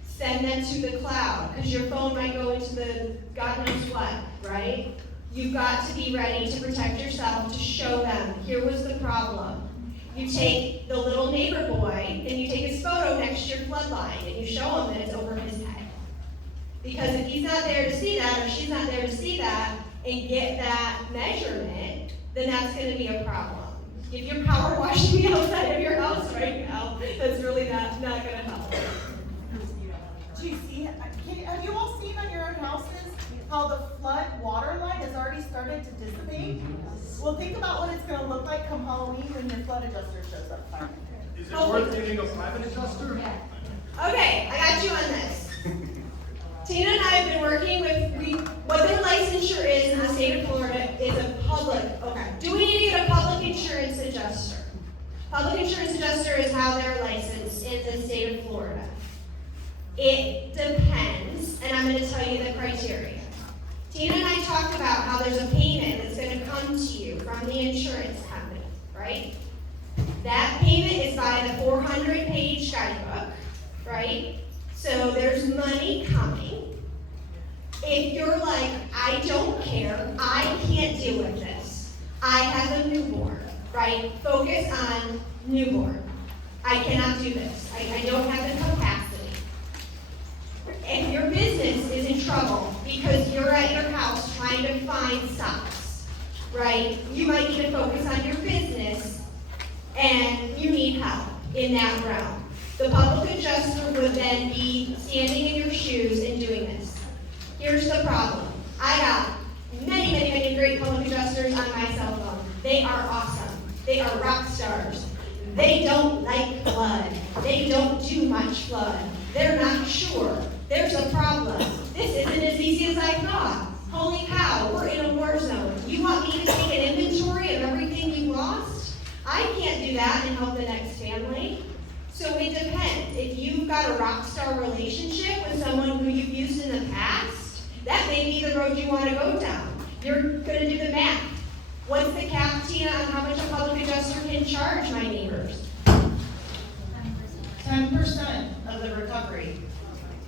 Send them to the cloud, because your phone might go into the God knows what, right? You've got to be ready to protect yourself, to show them, here was the problem. You take the little neighbor boy and you take his photo next to your flood line and you show him that it's over his head. Because if he's not there to see that, or she's not there to see that and get that measurement, then that's gonna be a problem. If you're power washing the outside of your house right now, that's really not gonna help. Do you see, have you all seen on your own houses how the flood water line has already started to dissipate? Well, think about what it's gonna look like come Halloween when your flood adjuster shows up. Is it worth getting a private adjuster? Okay, I got you on this. Tina and I have been working with, what their licensure is in the state of Florida is a public, okay. Do we need to get a public insurance adjuster? Public insurance adjuster is how they're licensed in the state of Florida. It depends, and I'm gonna tell you the criteria. Tina and I talked about how there's a payment that's gonna come to you from the insurance company, right? That payment is by the 400-page guidebook, right? So there's money coming. If you're like, I don't care, I can't deal with this. I have a newborn, right? Focus on newborn. I cannot do this. I don't have the capacity. If your business is in trouble because you're at your house trying to find socks, right? You might need to focus on your business and you need help in that realm. The public adjuster would then be standing in your shoes and doing this. Here's the problem. I got many great public adjusters on my cell phone. They are awesome. They are rock stars. They don't like flood. They don't do much flood. They're not sure. There's a problem. This isn't as easy as I thought. Holy cow, we're in a war zone. You want me to take an inventory of everything you lost? I can't do that and help the next family. So it depends. If you've got a rock star relationship with someone who you've used in the past, that may be the road you wanna go down. You're gonna do the math. What's the cap, Tina, on how much a public adjuster can charge my neighbors? 10% of the recovery,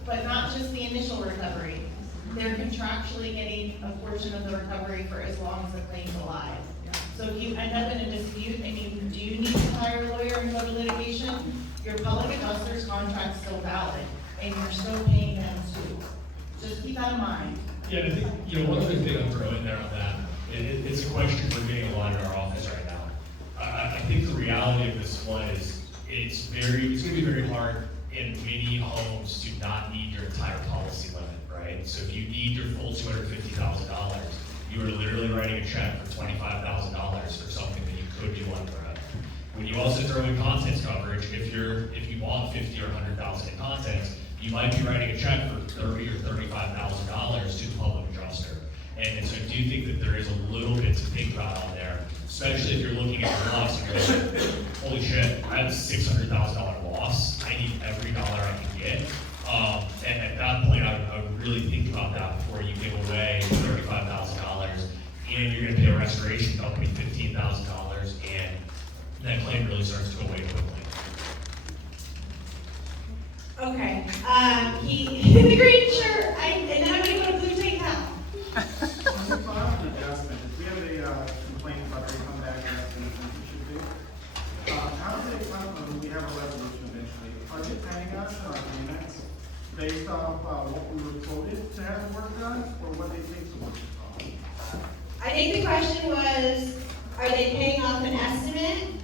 but not just the initial recovery. They're contractually getting a portion of the recovery for as long as the claim's alive. So if you end up in a dispute and you do need to hire a lawyer and go to litigation, your public adjuster's contract's still valid, and you're still paying them too. Just keep that in mind. Yeah, I think, one other thing I'll throw in there on that, it's a question we're getting a lot in our office right now. I think the reality of this one is, it's gonna be very hard in many homes to not need your entire policy limit, right? So if you need your full $250,000, you are literally writing a check for $25,000 for something that you could do under it. When you also throw in contents coverage, if you bought 50 or 100,000 in contents, you might be writing a check for $30 or $35,000 to the public adjuster. And so I do think that there is a little bit to think about on there, especially if you're looking at your loss and you're like, holy shit, I have a $600,000 loss. I need every dollar I can get. And at that point, I would really think about that before you give away $35,000 and you're gonna pay a restoration company $15,000 and that claim really starts to go away quickly. Okay, in the green shirt, and then I'm gonna go to blue tank top. On the file adjustment, if we have a complaint about they come back and ask anything it should be, how do they come when we have a resolution eventually? Are they paying us in our payments based off what we were quoted to have the work done, or what they think the work is called? I think the question was, are they paying off an estimate?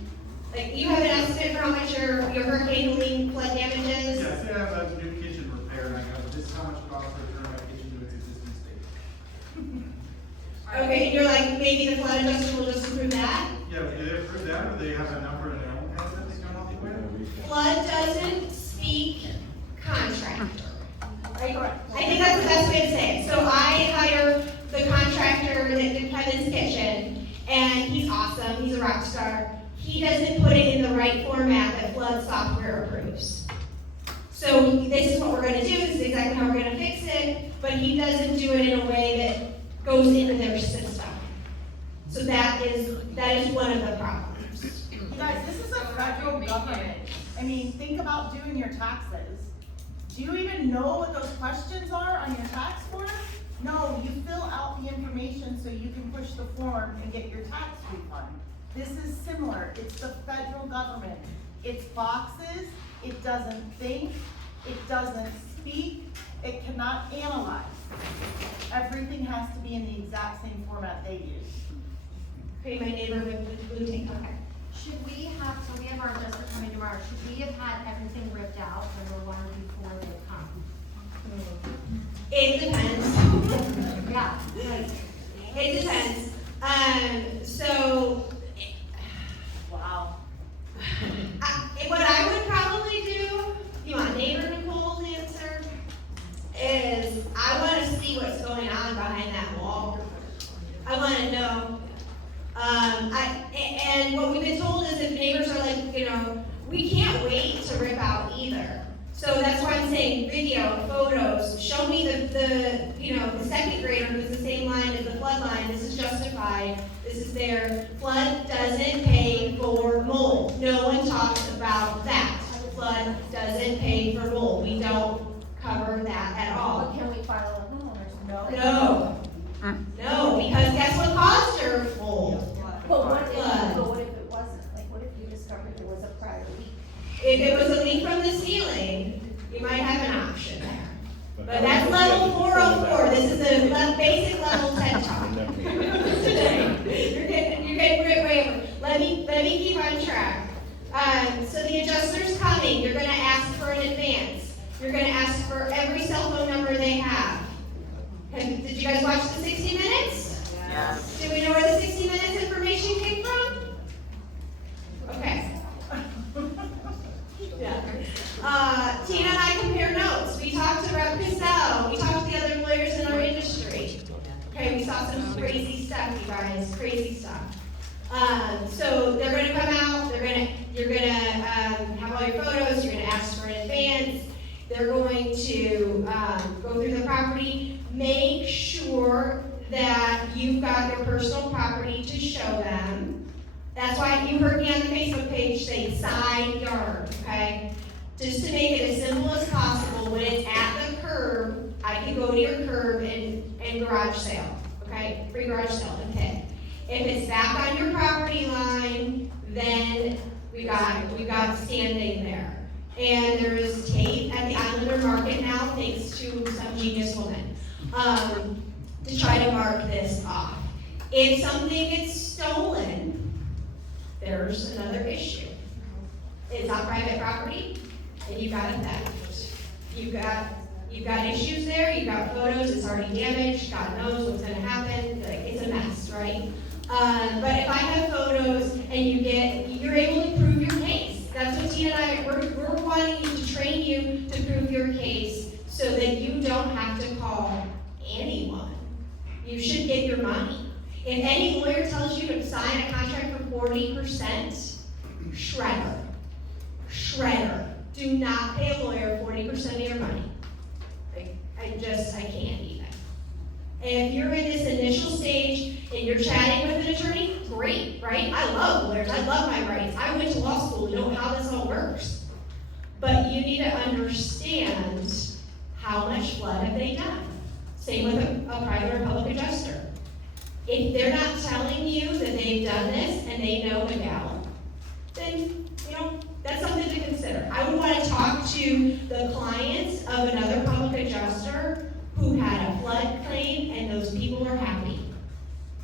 Like, you have an estimate for how much your Hurricane Helene flood damage is? Yes, they have a new kitchen repair, and I go, this is how much it costs to return my kitchen to its existing state. Okay, and you're like, maybe the flood adjuster will just approve that? Yeah, do they approve that, or they have a number in their own head that they come up with? Flood doesn't speak contractor. Right? I think that's the best way to say it. So I hire the contractor that did Kevin's kitchen, and he's awesome, he's a rock star. He doesn't put it in the right format that flood software approves. So this is what we're gonna do, this is exactly how we're gonna fix it, but he doesn't do it in a way that goes into their system. So that is one of the problems. You guys, this is a federal government. I mean, think about doing your taxes. Do you even know what those questions are on your tax form? No, you fill out the information so you can push the form and get your tax refund. This is similar. It's the federal government. It's boxes. It doesn't think. It doesn't speak. It cannot analyze. Everything has to be in the exact same format they use. Okay, my neighbor with blue tank top. Should we have, so we have our adjuster coming tomorrow, should we have had everything ripped out for the one before they come? It depends. Yeah. It depends. So, Wow. what I would probably do, you want neighbor Nicole's answer, is I want to see what's going on behind that wall. I want to know. And what we've been told is if neighbors are like, we can't wait to rip out either. So that's why I'm saying video, photos, show me the second grader who's the same line as the flood line, this is justified, this is there. Flood doesn't pay for mold. No one talks about that. Flood doesn't pay for mold. We don't cover that at all. Can we file a homeowner's? No. No, because guess what caused her mold? But what Flood. if it wasn't? Like, what if you discovered there was a prior leak? If it was a leak from the ceiling, you might have an option there. But that's level 404. This is a basic level 10 talk. Today. You're getting way over. Let me keep on track. So the adjuster's coming. You're going to ask for an advance. You're going to ask for every cell phone number they have. Did you guys watch the 60 Minutes? Yes. Do we know where the 60 Minutes information came from? Okay. Yeah. Tina and I compare notes. We talked to Rep. Cassell. We talked to the other lawyers in our industry. Okay, we saw some crazy stuff, you guys. Crazy stuff. So they're going to come out. You're going to have all your photos. You're going to ask for an advance. They're going to go through the property. make sure that you've got your personal property to show them. That's why you heard me on the Facebook page say side yard, okay? Just to make it as simple as possible, when it's at the curb, I can go to your curb and garage sale, okay? Free garage sale, okay? If it's back on your property line, then we got standing there. And there is tape at the Islander Market now, thanks to some genius woman, to try to mark this off. If something gets stolen, there's another issue. It's on private property, and you've got a theft. You've got issues there, you've got photos, it's already damaged, God knows what's gonna happen, like, it's a mess, right? But if I have photos and you're able to prove your case. That's what Tina and I, we're wanting you to train you to prove your case so that you don't have to call anyone. You should get your money. If any lawyer tells you to sign a contract for 40%, shredder. Shredder. Do not pay a lawyer 40% of your money. I can't even. And if you're in this initial stage and you're chatting with an attorney, great, right? I love lawyers, I love my rights. I went to law school to know how this all works. But you need to understand how much flood have they done. Same with a private or public adjuster. If they're not telling you that they've done this and they know the gal, then, that's something to consider. I would want to talk to the clients of another public adjuster who had a flood claim and those people were happy,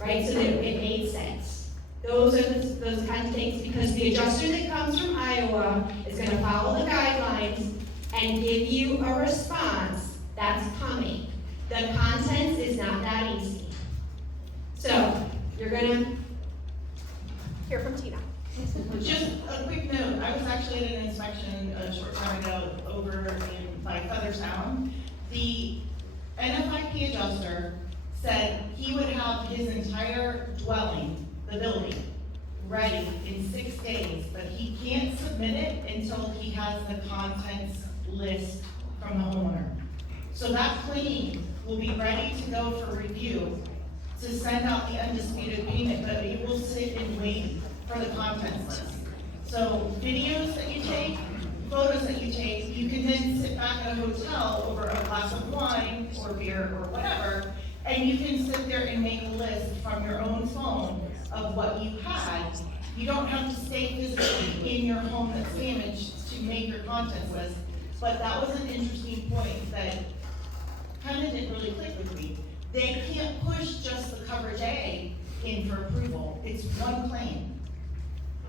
right? So that it made sense. Those are those kinds of things, because the adjuster that comes from Iowa is going to follow the guidelines and give you a response that's coming. The contents is not that easy. So, you're going to hear from Tina. Just a quick note, I was actually at an inspection a short time ago over by Featherstown. The NFIP adjuster said he would have his entire dwelling, the building, ready in 6 days, but he can't submit it until he has the contents list from the homeowner. So that claim will be ready to go for review to send out the undisputed payment, but it will sit and wait for the contents list. So videos that you take, photos that you take, you can then sit back at a hotel over a glass of wine or beer or whatever, and you can sit there and make a list from your own phone of what you had. You don't have to stay physically in your home that's damaged to make your contents list, but that was an interesting point that kind of didn't really click with me. They can't push just the coverage A in for approval. It's one claim.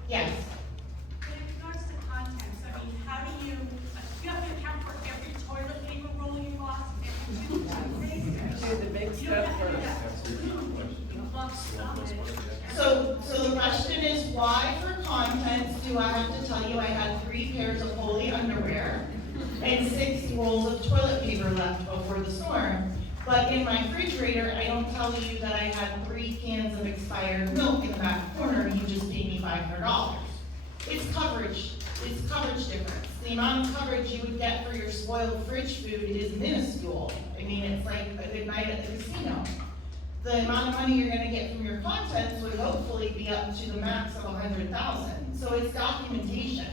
Yes? But in regards to contents, I mean, how do you have to account for every toilet paper roll you lost, every toothpaste? Do the big stuff So the question is, why for contents do I have to tell you I had 3 pairs of Holy underwear and 6 rolls of toilet paper left before the storm? But in my refrigerator, I don't tell you that I had 3 cans of expired milk in the back corner, you just paid me $500. It's coverage difference. The amount of coverage you would get for your spoiled fridge food is minuscule. I mean, it's like a good night at the casino. The amount of money you're gonna get from your contents would hopefully be up to the max of $100,000. So it's documentation.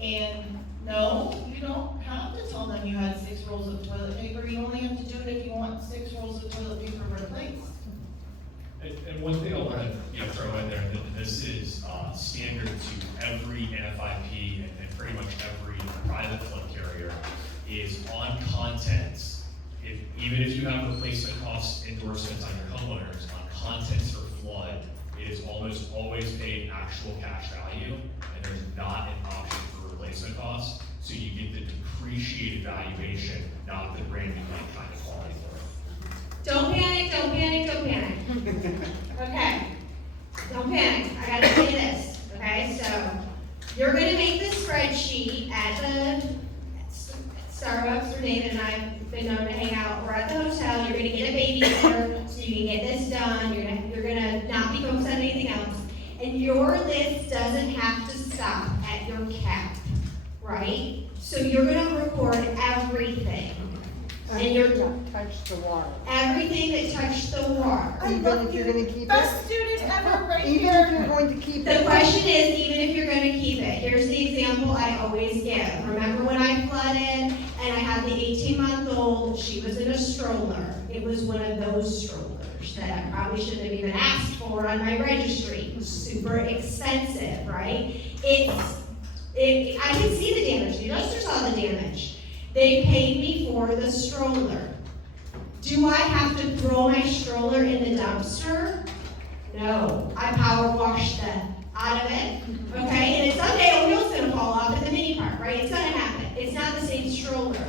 And no, you don't have to tell them you had 6 rolls of toilet paper. You only have to do it if you want 6 rolls of toilet paper replaced. And one thing I want to throw in there, that this is standard to every NFIP and pretty much every private flood carrier, is on contents. Even if you have replacement cost endorsements on your homeowners, on contents for flood, it is almost always paid actual cash value, and there's not an option for replacement costs. So you get the depreciated valuation, not the brand new kind of quality for it. Don't panic, don't panic, don't panic. Okay, don't panic, I gotta say this, okay? So, you're gonna make this spreadsheet at the Starbucks, where David and I have been known to hang out, or at the hotel. You're gonna get a babysitter, so you can get this done. You're gonna not be focused on anything else. And your list doesn't have to stop at your cap, right? So you're gonna record everything. And you're not touch the water. Everything that touched the water. Even if you're gonna keep it? Best student ever, right Even here. if you're going to keep The it? question is, even if you're gonna keep it, here's the example I always give. Remember when I flooded and I had the 18-month-old, she was in a stroller. It was one of those strollers that I probably shouldn't have even asked for on my registry. It was super expensive, right? I can see the damage, the adjuster saw the damage. They paid me for the stroller. Do I have to throw my stroller in the dumpster? No, I power wash the out of it, okay? And someday a wheel's gonna fall off at the mini park, right? It's gonna happen. It's not the same stroller.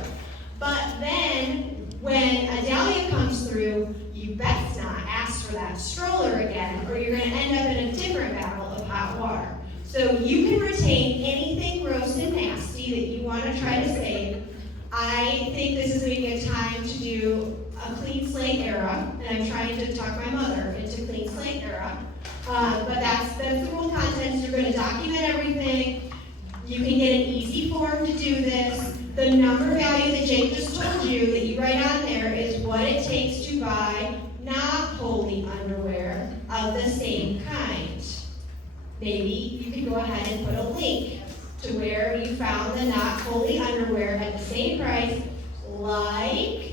But then, when a dahlia comes through, you best not ask for that stroller again, or you're gonna end up in a different battle of hot water. So you can retain anything gross and nasty that you wanna try to save. I think this is maybe a time to do a clean slate era, and I'm trying to talk my mother into clean slate era. But that's the rule of contents. You're gonna document everything. You can get an easy form to do this. The number value that Jake just told you that you write on there is what it takes to buy not wholly underwear of the same kind. Maybe you can go ahead and put a link to where you found the not wholly underwear at the same price, like,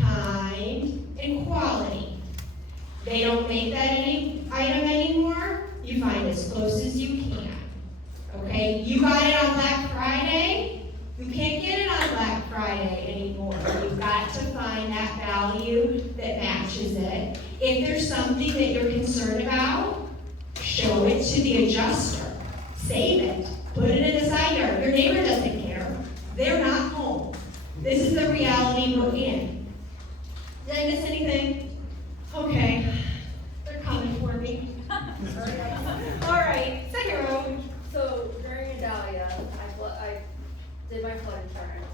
kind, and quality. They don't make that item anymore. You find as close as you can. Okay, you got it on Black Friday. You can't get it on Black Friday anymore. You've got to find that value that matches it. If there's something that you're concerned about, show it to the adjuster. Save it. Put it in the side yard. Your neighbor doesn't care. They're not home. This is the reality we're in. Did I miss anything? Okay. They're coming for me. All right, second row. So during Adalia, I did my flood insurance.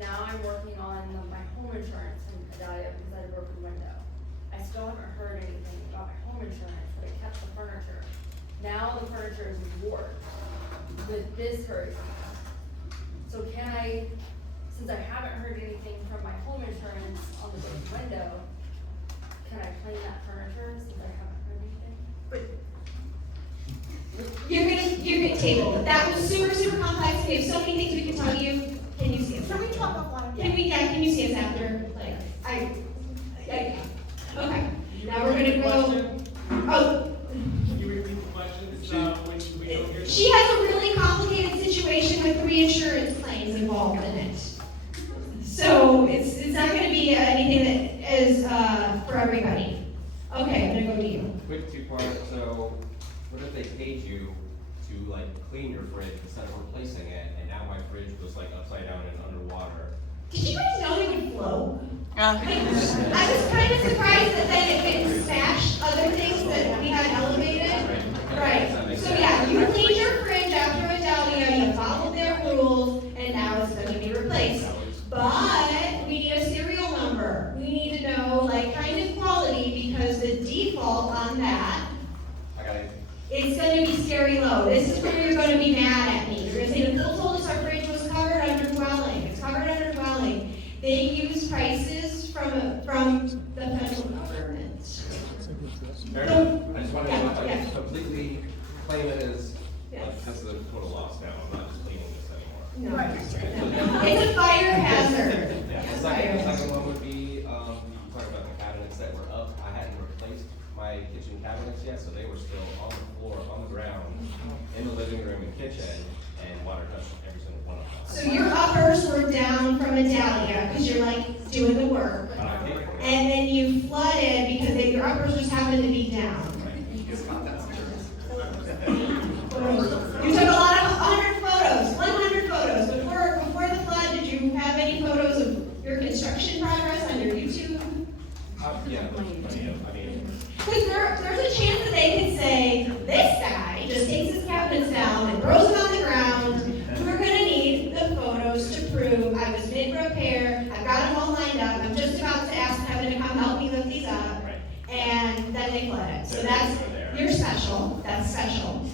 Now I'm working on my home insurance in Adalia because I had a broken window. I still haven't heard anything about my home insurance, but I kept the furniture. Now the furniture is warped with this hurricane. So can I, since I haven't heard anything from my home insurance on the broken window, can I claim that furniture since I haven't heard anything? You're gonna table it. That was super, super complex. We have so many things we can tell you. Can you see us? Can we talk offline? Can you see us after? Like, okay. Now we're gonna go, oh. Can you repeat the question? When we don't hear. She has a really complicated situation with 3 insurance claims involved in it. So it's not gonna be anything that is, for everybody. Okay, I'm gonna go to you. Quick two-part, so what if they paid you to like clean your fridge instead of replacing it, and now my fridge was like upside down and underwater? Did you guys know they would float? I was kind of surprised that then it didn't smash other things that we had elevated. Right, so yeah, you cleaned your fridge after a dahlia, you followed their rules, and now it's gonna be replaced. But we need a serial number. We need to know like kind of quality because the default on that, it's gonna be scary low. This is where you're gonna be mad at me. You're gonna say, Nicole told us our fridge was covered under dwelling. It's covered under dwelling. They use prices from the federal government. Fair enough. I just wanted to completely claim it as, this is a total loss now, I'm not just cleaning this anymore. No. Right. It's a fire hazard. Yeah, the second one would be, talk about the cabinets that were up. I hadn't replaced my kitchen cabinets yet, so they were still on the floor, on the ground, in the living room and kitchen, and water touched every single one of them. So your uppers were down from a dahlia because you're like doing the work. And then you flooded because your uppers just happened to be down. You took a lot of 100 photos. Before the flood, did you have any photos of your construction progress on your YouTube? Yeah, I mean. Because there's a chance that they could say, this guy just takes his cabinets down and throws them on the ground. We're gonna need the photos to prove I was mid-repair, I've got them all lined up, I'm just about to ask Kevin to come help me lift these up, and then they flood it. So you're special, that's special.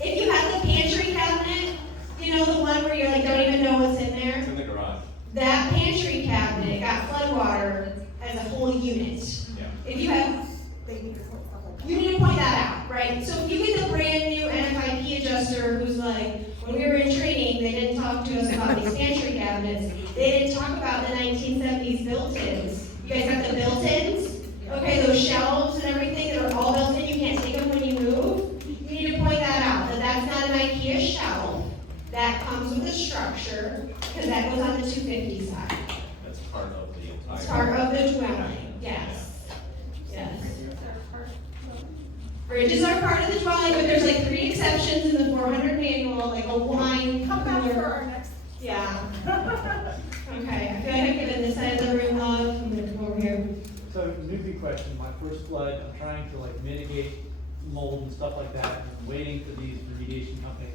If you have the pantry cabinet, you know the one where you like don't even know what's in there? It's in the garage. That pantry cabinet got flooded as a whole unit. Yeah. If you have, you need to point that out, right? So if you get the brand new NFIP adjuster who's like, when we were in training, they didn't talk to us about these pantry cabinets. They didn't talk about the 1970s built-ins. You guys got the built-ins? Okay, those shelves and everything that are all built in, you can't take them when you move. You need to point that out, that that's not an IKEA shelf. That comes with a structure, because that goes on the 250 side. That's part of the entire. It's part of the dwelling, yes. Yes. Fridges are part of the dwelling, but there's like 3 exceptions in the 400 manual, like a wine Come back cooler. for our next. Yeah. Okay, I feel like I've given this side of the room love, I'm gonna come over here. So, newbie question, my first flood, I'm trying to like mitigate mold and stuff like that, and I'm waiting for these remediation companies.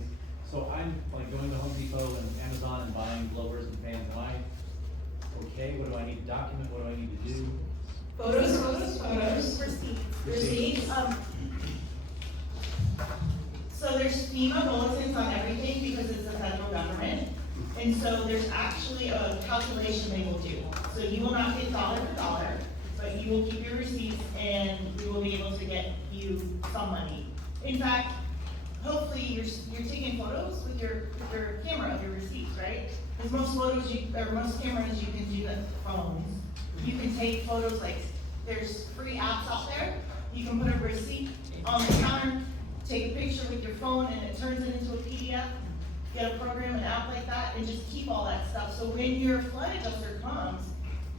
So I'm like going to Home Depot and Amazon and buying blowers and fans, am I okay? What do I need to document, what do I need to do? Photos. Receipts. So there's FEMA bulletins on everything because it's the federal government. And so there's actually a calculation they will do. So you will not get dollar for dollar, but you will keep your receipts and we will be able to get you some money. In fact, hopefully you're taking photos with your camera of your receipts, right? Because most photos most cameras you can do with phones. You can take photos, like there's free apps out there. You can put a receipt on the counter, take a picture with your phone and it turns it into a PDF. Get a program, an app like that, and just keep all that stuff. So when your flood adjuster comes,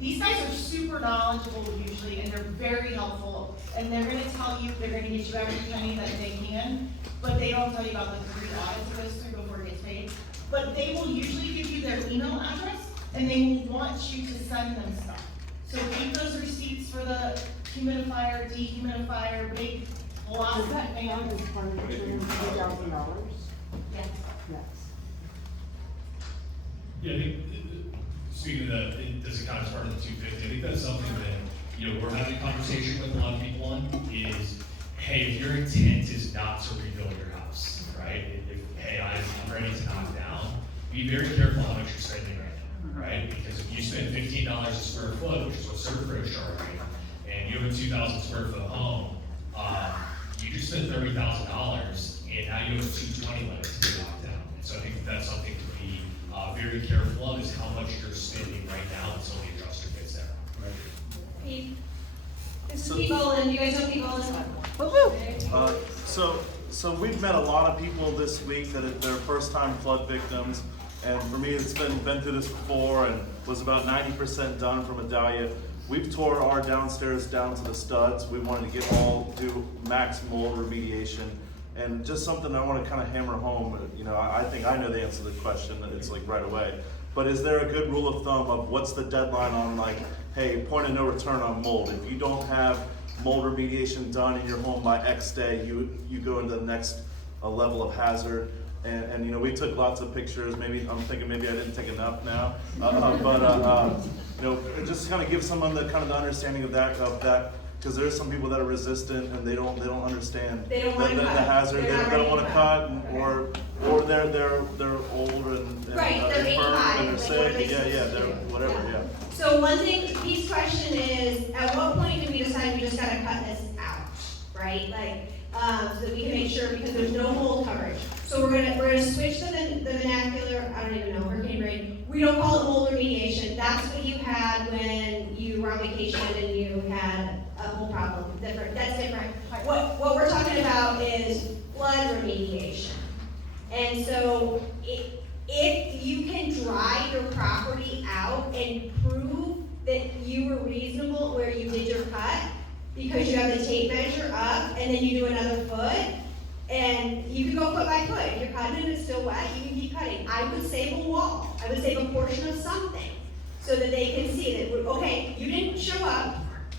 these guys are super knowledgeable usually, and they're very helpful. And they're gonna tell you, they're gonna get you every penny that they can, but they don't tell you about the 3 audits it goes through before it gets paid. But they will usually give you their email address, and they will want you to send them stuff. So keep those receipts for the humidifier, dehumidifier, big velocity Does that fan. count as part of the $250,000? Yes. Yes. Yeah, I think, speaking of that, does it count as part of the 250? I think that's something that, we're having a conversation with a lot of people on is, hey, if your intent is not to rebuild your house, right? Hey, I'm ready to knock down, be very careful how much you're spending right now, right? Because if you spend $15 a square foot, which is what Serpro is charging, and you have a 2,000 square foot home, you just spent $30,000, and now you have a 220 limit to be knocked down. And so I think that's something to be very careful of, is how much you're spending right now until the adjuster gets there. Pete. This is Pete Boland. You guys know Pete Boland? So we've met a lot of people this week that are their first time flood victims. And for me, it's been through this before and was about 90% done from Adalia. We've tore our downstairs down to the studs. We wanted to do max mold remediation. And just something I want to kind of hammer home, I think I know the answer to the question, it's like right away. But is there a good rule of thumb of what's the deadline on, like, hey, point of no return on mold? If you don't have mold remediation done in your home by X day, you go into the next level of hazard. And we took lots of pictures. I'm thinking maybe I didn't take enough now. Just kind of give someone the kind of the understanding of that, because there's some people that are resistant and they don't understand They don't the want to cut. hazard. They're They not don't ready want to to cut. cut, or they're old and Right, they're infirm 85, and they're like, sick. what are they Yeah, supposed to they're do? whatever. Yeah. So one thing, Pete's question is, at what point do we decide we just gotta cut this out, right? Like, so that we can make sure, because there's no mold coverage. So we're gonna switch the vernacular, I don't even know, hurricane rain. We don't call it mold remediation. That's what you had when you were on vacation and you had a mold problem. That's different. What we're talking about is flood remediation. And so if you can dry your property out and prove that you were reasonable where you did your cut, because you have the tape measure up and then you do another foot, and you can go foot by foot. If you're cutting and it's still wet, you can keep cutting. I would save a wall. I would save a portion of something so that they can see that, okay, you didn't show up.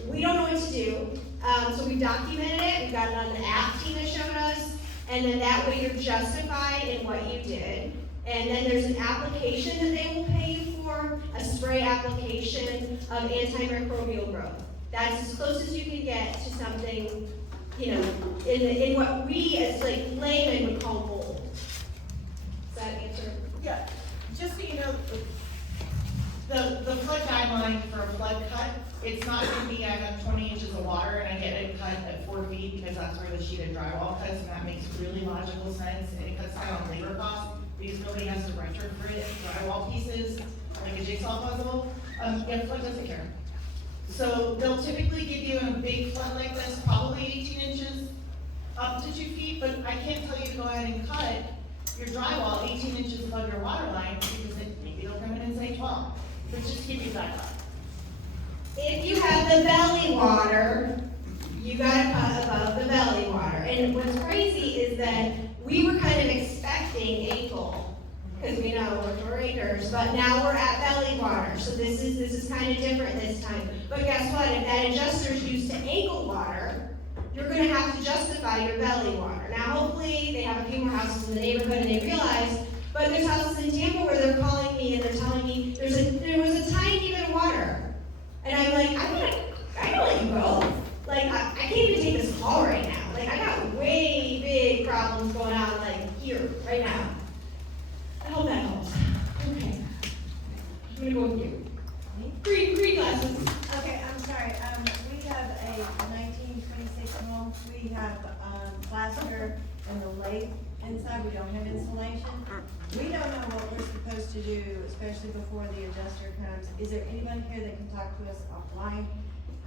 We don't know what to do. So we documented it. We've got it on the app team that showed us. And then that way you're justified in what you did. And then there's an application that they will pay you for, a spray application of antimicrobial growth. That's as close as you can get to something, in what we as like laymen would call mold. Does that answer? Yeah, just so you know, the flood guideline for a flood cut It's not gonna be, I got 20 inches of water and I get it cut at 4 feet because that's where the sheet of drywall cuts, and that makes really logical sense, and it cuts down on labor costs, because nobody has to retrofit drywall pieces, like a jigsaw puzzle. Yeah, flood doesn't care. So they'll typically give you in a big flood like this, probably 18 inches up to 2 feet, but I can't tell you to go ahead and cut your drywall 18 inches above your water line, because maybe they'll come in and say 12, but just give you that cut. If you have the belly water, you gotta cut above the belly water. And what's crazy is that we were kind of expecting ankle, because we know we're 4 acres, but now we're at belly water. So this is kind of different this time. But guess what? If that adjuster's used to ankle water, you're gonna have to justify your belly water. Now hopefully they have a few more houses in the neighborhood and they realize, but there's houses in Tampa where they're calling me and they're telling me there was a tiny bit of water. And I'm like, I gotta let you go. Like, I can't even take this call right now. Like, I got way big problems going on, like, here, right now. I hope that helps. Okay. I'm gonna go with you. Green glasses. Okay, I'm sorry, we have a 1926 home, we have, plaster and the lathe inside, we don't have insulation. We don't know what we're supposed to do, especially before the adjuster comes. Is there anyone here that can talk to us offline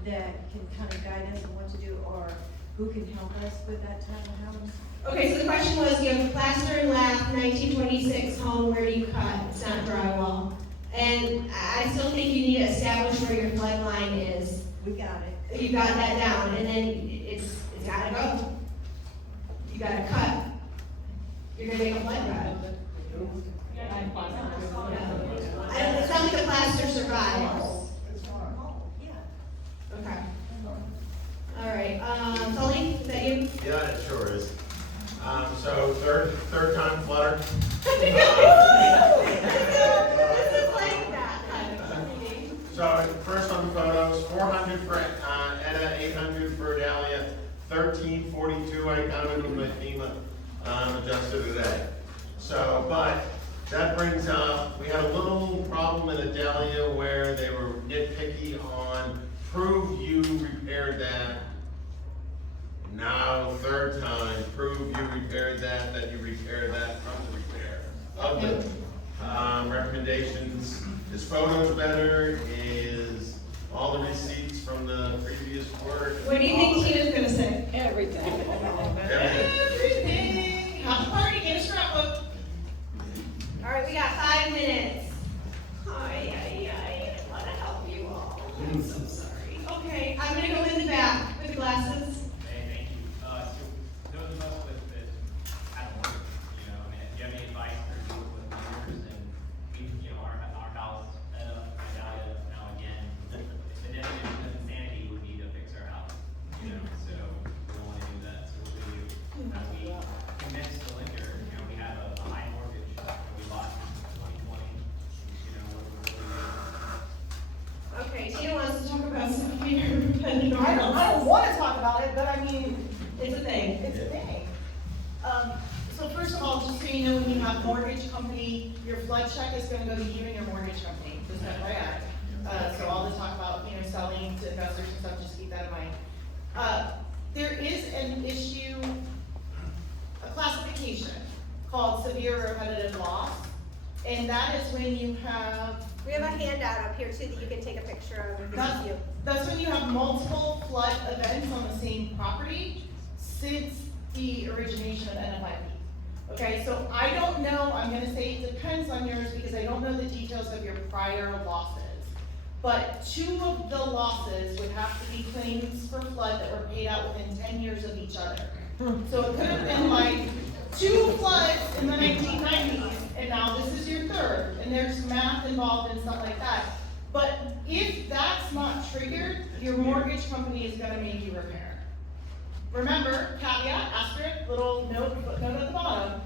that can kind of guide us on what to do, or who can help us with that type of house? Okay, so the question was, you have a plaster and lath, 1926 home, where do you cut? It's not drywall. And I still think you need to establish where your flood line is. We got it. You got that down, and then it's gotta go. You gotta cut. You're gonna make a flood cut. It sounds like the plaster survives. Okay. All right, Sully, is that you? Yeah, it sure is. So third time flutter. So first on the photos, 400 for Edda, 800 for Dahlia, 1342 I counted with my FEMA adjuster today. So, but that brings up, we had a little problem in Dahlia where they were nitpicky on prove you repaired that. Now, third time, prove you repaired that you repaired that from the repair of the recommendations. Is photos better? Is all the receipts from the previous work? What do you think Tina's gonna say? Everything. Everything. Have a party, get a scrapbook. All right, we got 5 minutes. I want to help you all. I'm so sorry. Okay, I'm gonna go in the back with the glasses. Hey, thank you. So those of us that haven't worked, you know, I mean, do you have any advice for people with neighbors and we, you know, our house, Dahlia now again, the definition of insanity would be to fix our house, you know, so we don't want to do that. So what do we do? We convince the lender, you know, we have a high mortgage that we bought in 2020, you know, what do we do? Okay, Tina wants to talk about something here. I don't want to talk about it, but I mean, It's a thing. it's a thing. So first of all, just so you know, when you have mortgage company, your flood check is gonna go to you and your mortgage company, just FYI. So all this talk about, you know, selling to investors and stuff, just keep that in mind. There is an issue, a classification called severe repetitive loss, and that is when you have. We have a handout up here too that you can take a picture of. That's when you have multiple flood events on the same property since the origination of NFIP. Okay, so I don't know, I'm gonna say it depends on yours because I don't know the details of your prior losses. But 2 of the losses would have to be claims for flood that were paid out within 10 years of each other. So it could have been like 2 floods in the 1990s, and now this is your 3rd, and there's math involved and stuff like that. But if that's not triggered, your mortgage company is gonna make you repair. Remember, caveat, asterisk, little footnote at the bottom,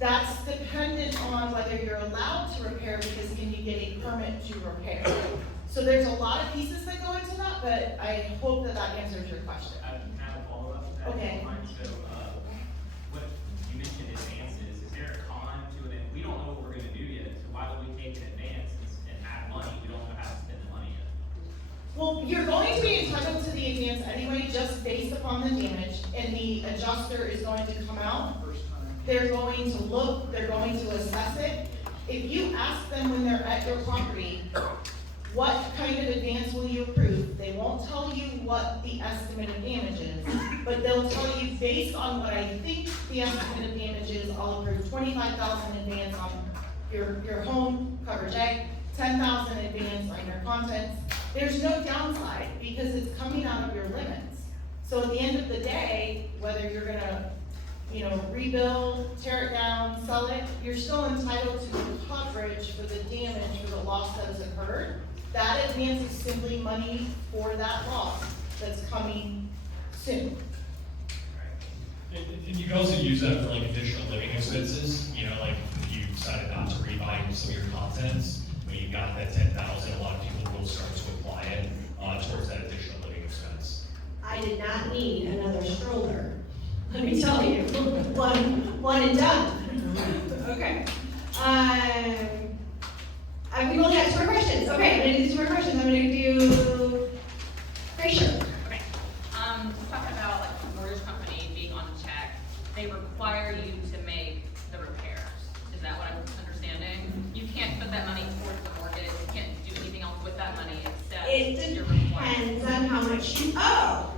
that's dependent on whether you're allowed to repair because can you get a permit to repair. So there's a lot of pieces that go into that, but I hope that that answers your question. I have a follow-up to that. Okay. So, what you mentioned advances, is there a con to it? We don't know what we're gonna do yet, so why would we take an advance and have money? We don't know how to spend the money yet. Well, you're going to be entitled to the advance anyway, just based upon the damage, and the adjuster is going to come out. They're going to look, they're going to assess it. If you ask them when they're at your property, what kind of advance will you approve? They won't tell you what the estimate of damage is, but they'll tell you based on what I think the estimate of damage is, I'll approve 25,000 advance on your home coverage A, 10,000 advance on your contents. There's no downside because it's coming out of your limits. So at the end of the day, whether you're gonna, rebuild, tear it down, sell it, you're still entitled to the coverage for the damage, for the loss that has occurred. That advance is simply money for that loss that's coming soon. And you can also use that for like additional living expenses, like if you decided not to rebuy some of your contents, when you got that 10,000, a lot of people will start to apply it towards that additional living expense. I did not need another stroller, let me tell you, one and done. Okay. We've only got 2 more questions. Okay, I'm gonna do 2 more questions. I'm gonna do Fraser. Okay. Talking about like the mortgage company being on check, they require you to make the repairs. Is that what I'm understanding? You can't put that money towards the mortgage. You can't do anything else with that money except It you're required. depends on how much you owe.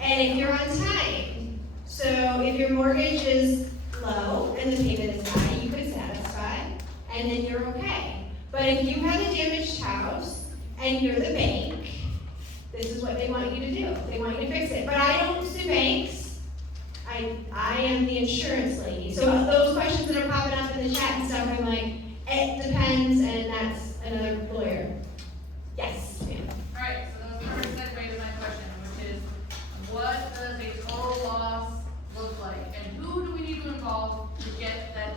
And if you're on time. So if your mortgage is low and the payment is high, you could satisfy, and then you're okay. But if you have a damaged house and you're the bank, this is what they want you to do. They want you to fix it. But I don't sue banks. I am the insurance lady. So those questions that are popping up in the chat and stuff, I'm like, it depends, and that's another lawyer. Yes, ma'am. Alright, so that was a perfect segue to my question, which is, what does a total loss look like? And who do we need to involve to get that?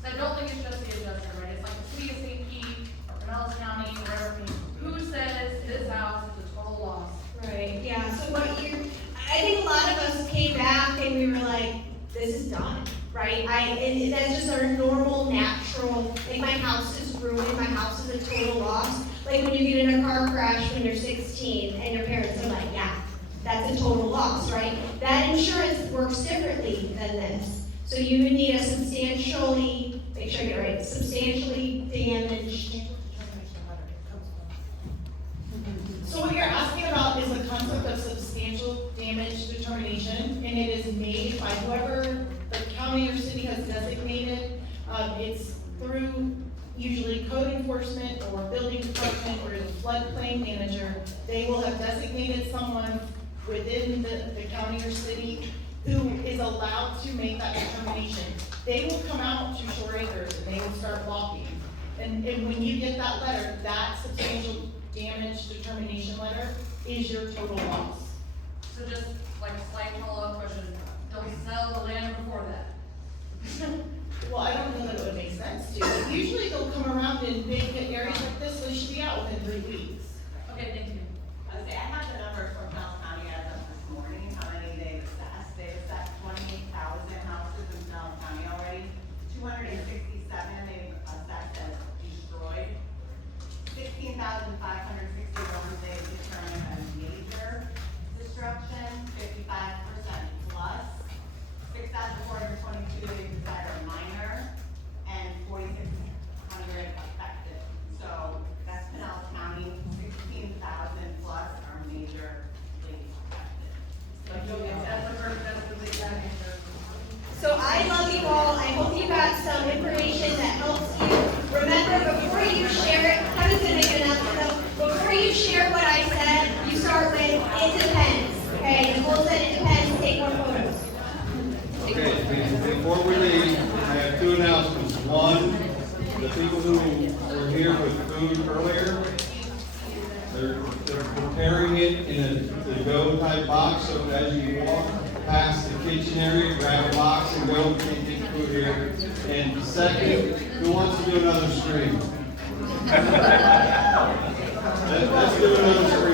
Because I don't think it's just the adjuster, right? It's like the city of St. Pete, or Pinellas County, or whatever. Who says this house is a total loss? Right, yeah, so I think a lot of us came back and we were like, this is done, right? And that's just our normal, natural, like my house is ruined, my house is a total loss. Like when you get in a car crash when you're 16 and your parents are like, yeah, that's a total loss, right? That insurance works differently than this. So you would need a substantially, make sure I get it right, substantially damaged. So what you're asking about is the concept of substantial damage determination, and it is made by whoever the county or city has designated. It's through usually code enforcement or building department or the floodplain manager. They will have designated someone within the county or city who is allowed to make that determination. They will come out to Shore Acres and they will start walking. And when you get that letter, that substantial damage determination letter is your total loss. So just like a slight follow-up question, don't sell the land before that. Well, I don't know that it would make sense to. Usually they'll come around in big areas like this, so they should be out within 3 weeks. Okay, thank you. I have the numbers from Pinellas County as of this morning, how many they've assessed. They've assessed 28,000 houses in Pinellas County already. 267 they've assessed as destroyed. 16,561 they've determined as major destruction, 55% plus. 6,422 they decide are minor, and 4,600 affected. So that's Pinellas County. 16,000 plus are majorly affected. That's the big answer. So I love you all. I hope you got some information that helps you. Remember, before you share it, Kevin's gonna make an announcement. Before you share what I said, you start with, it depends. Okay, Nicole said it depends, take more photos. Okay, before we leave, I have 2 announcements. One, the people who were here with food earlier, they're preparing it in a to-go type box, so as you walk past the kitchen area, grab a box and go, can't get food here. And second, who wants to do another stream? Let's do another stream.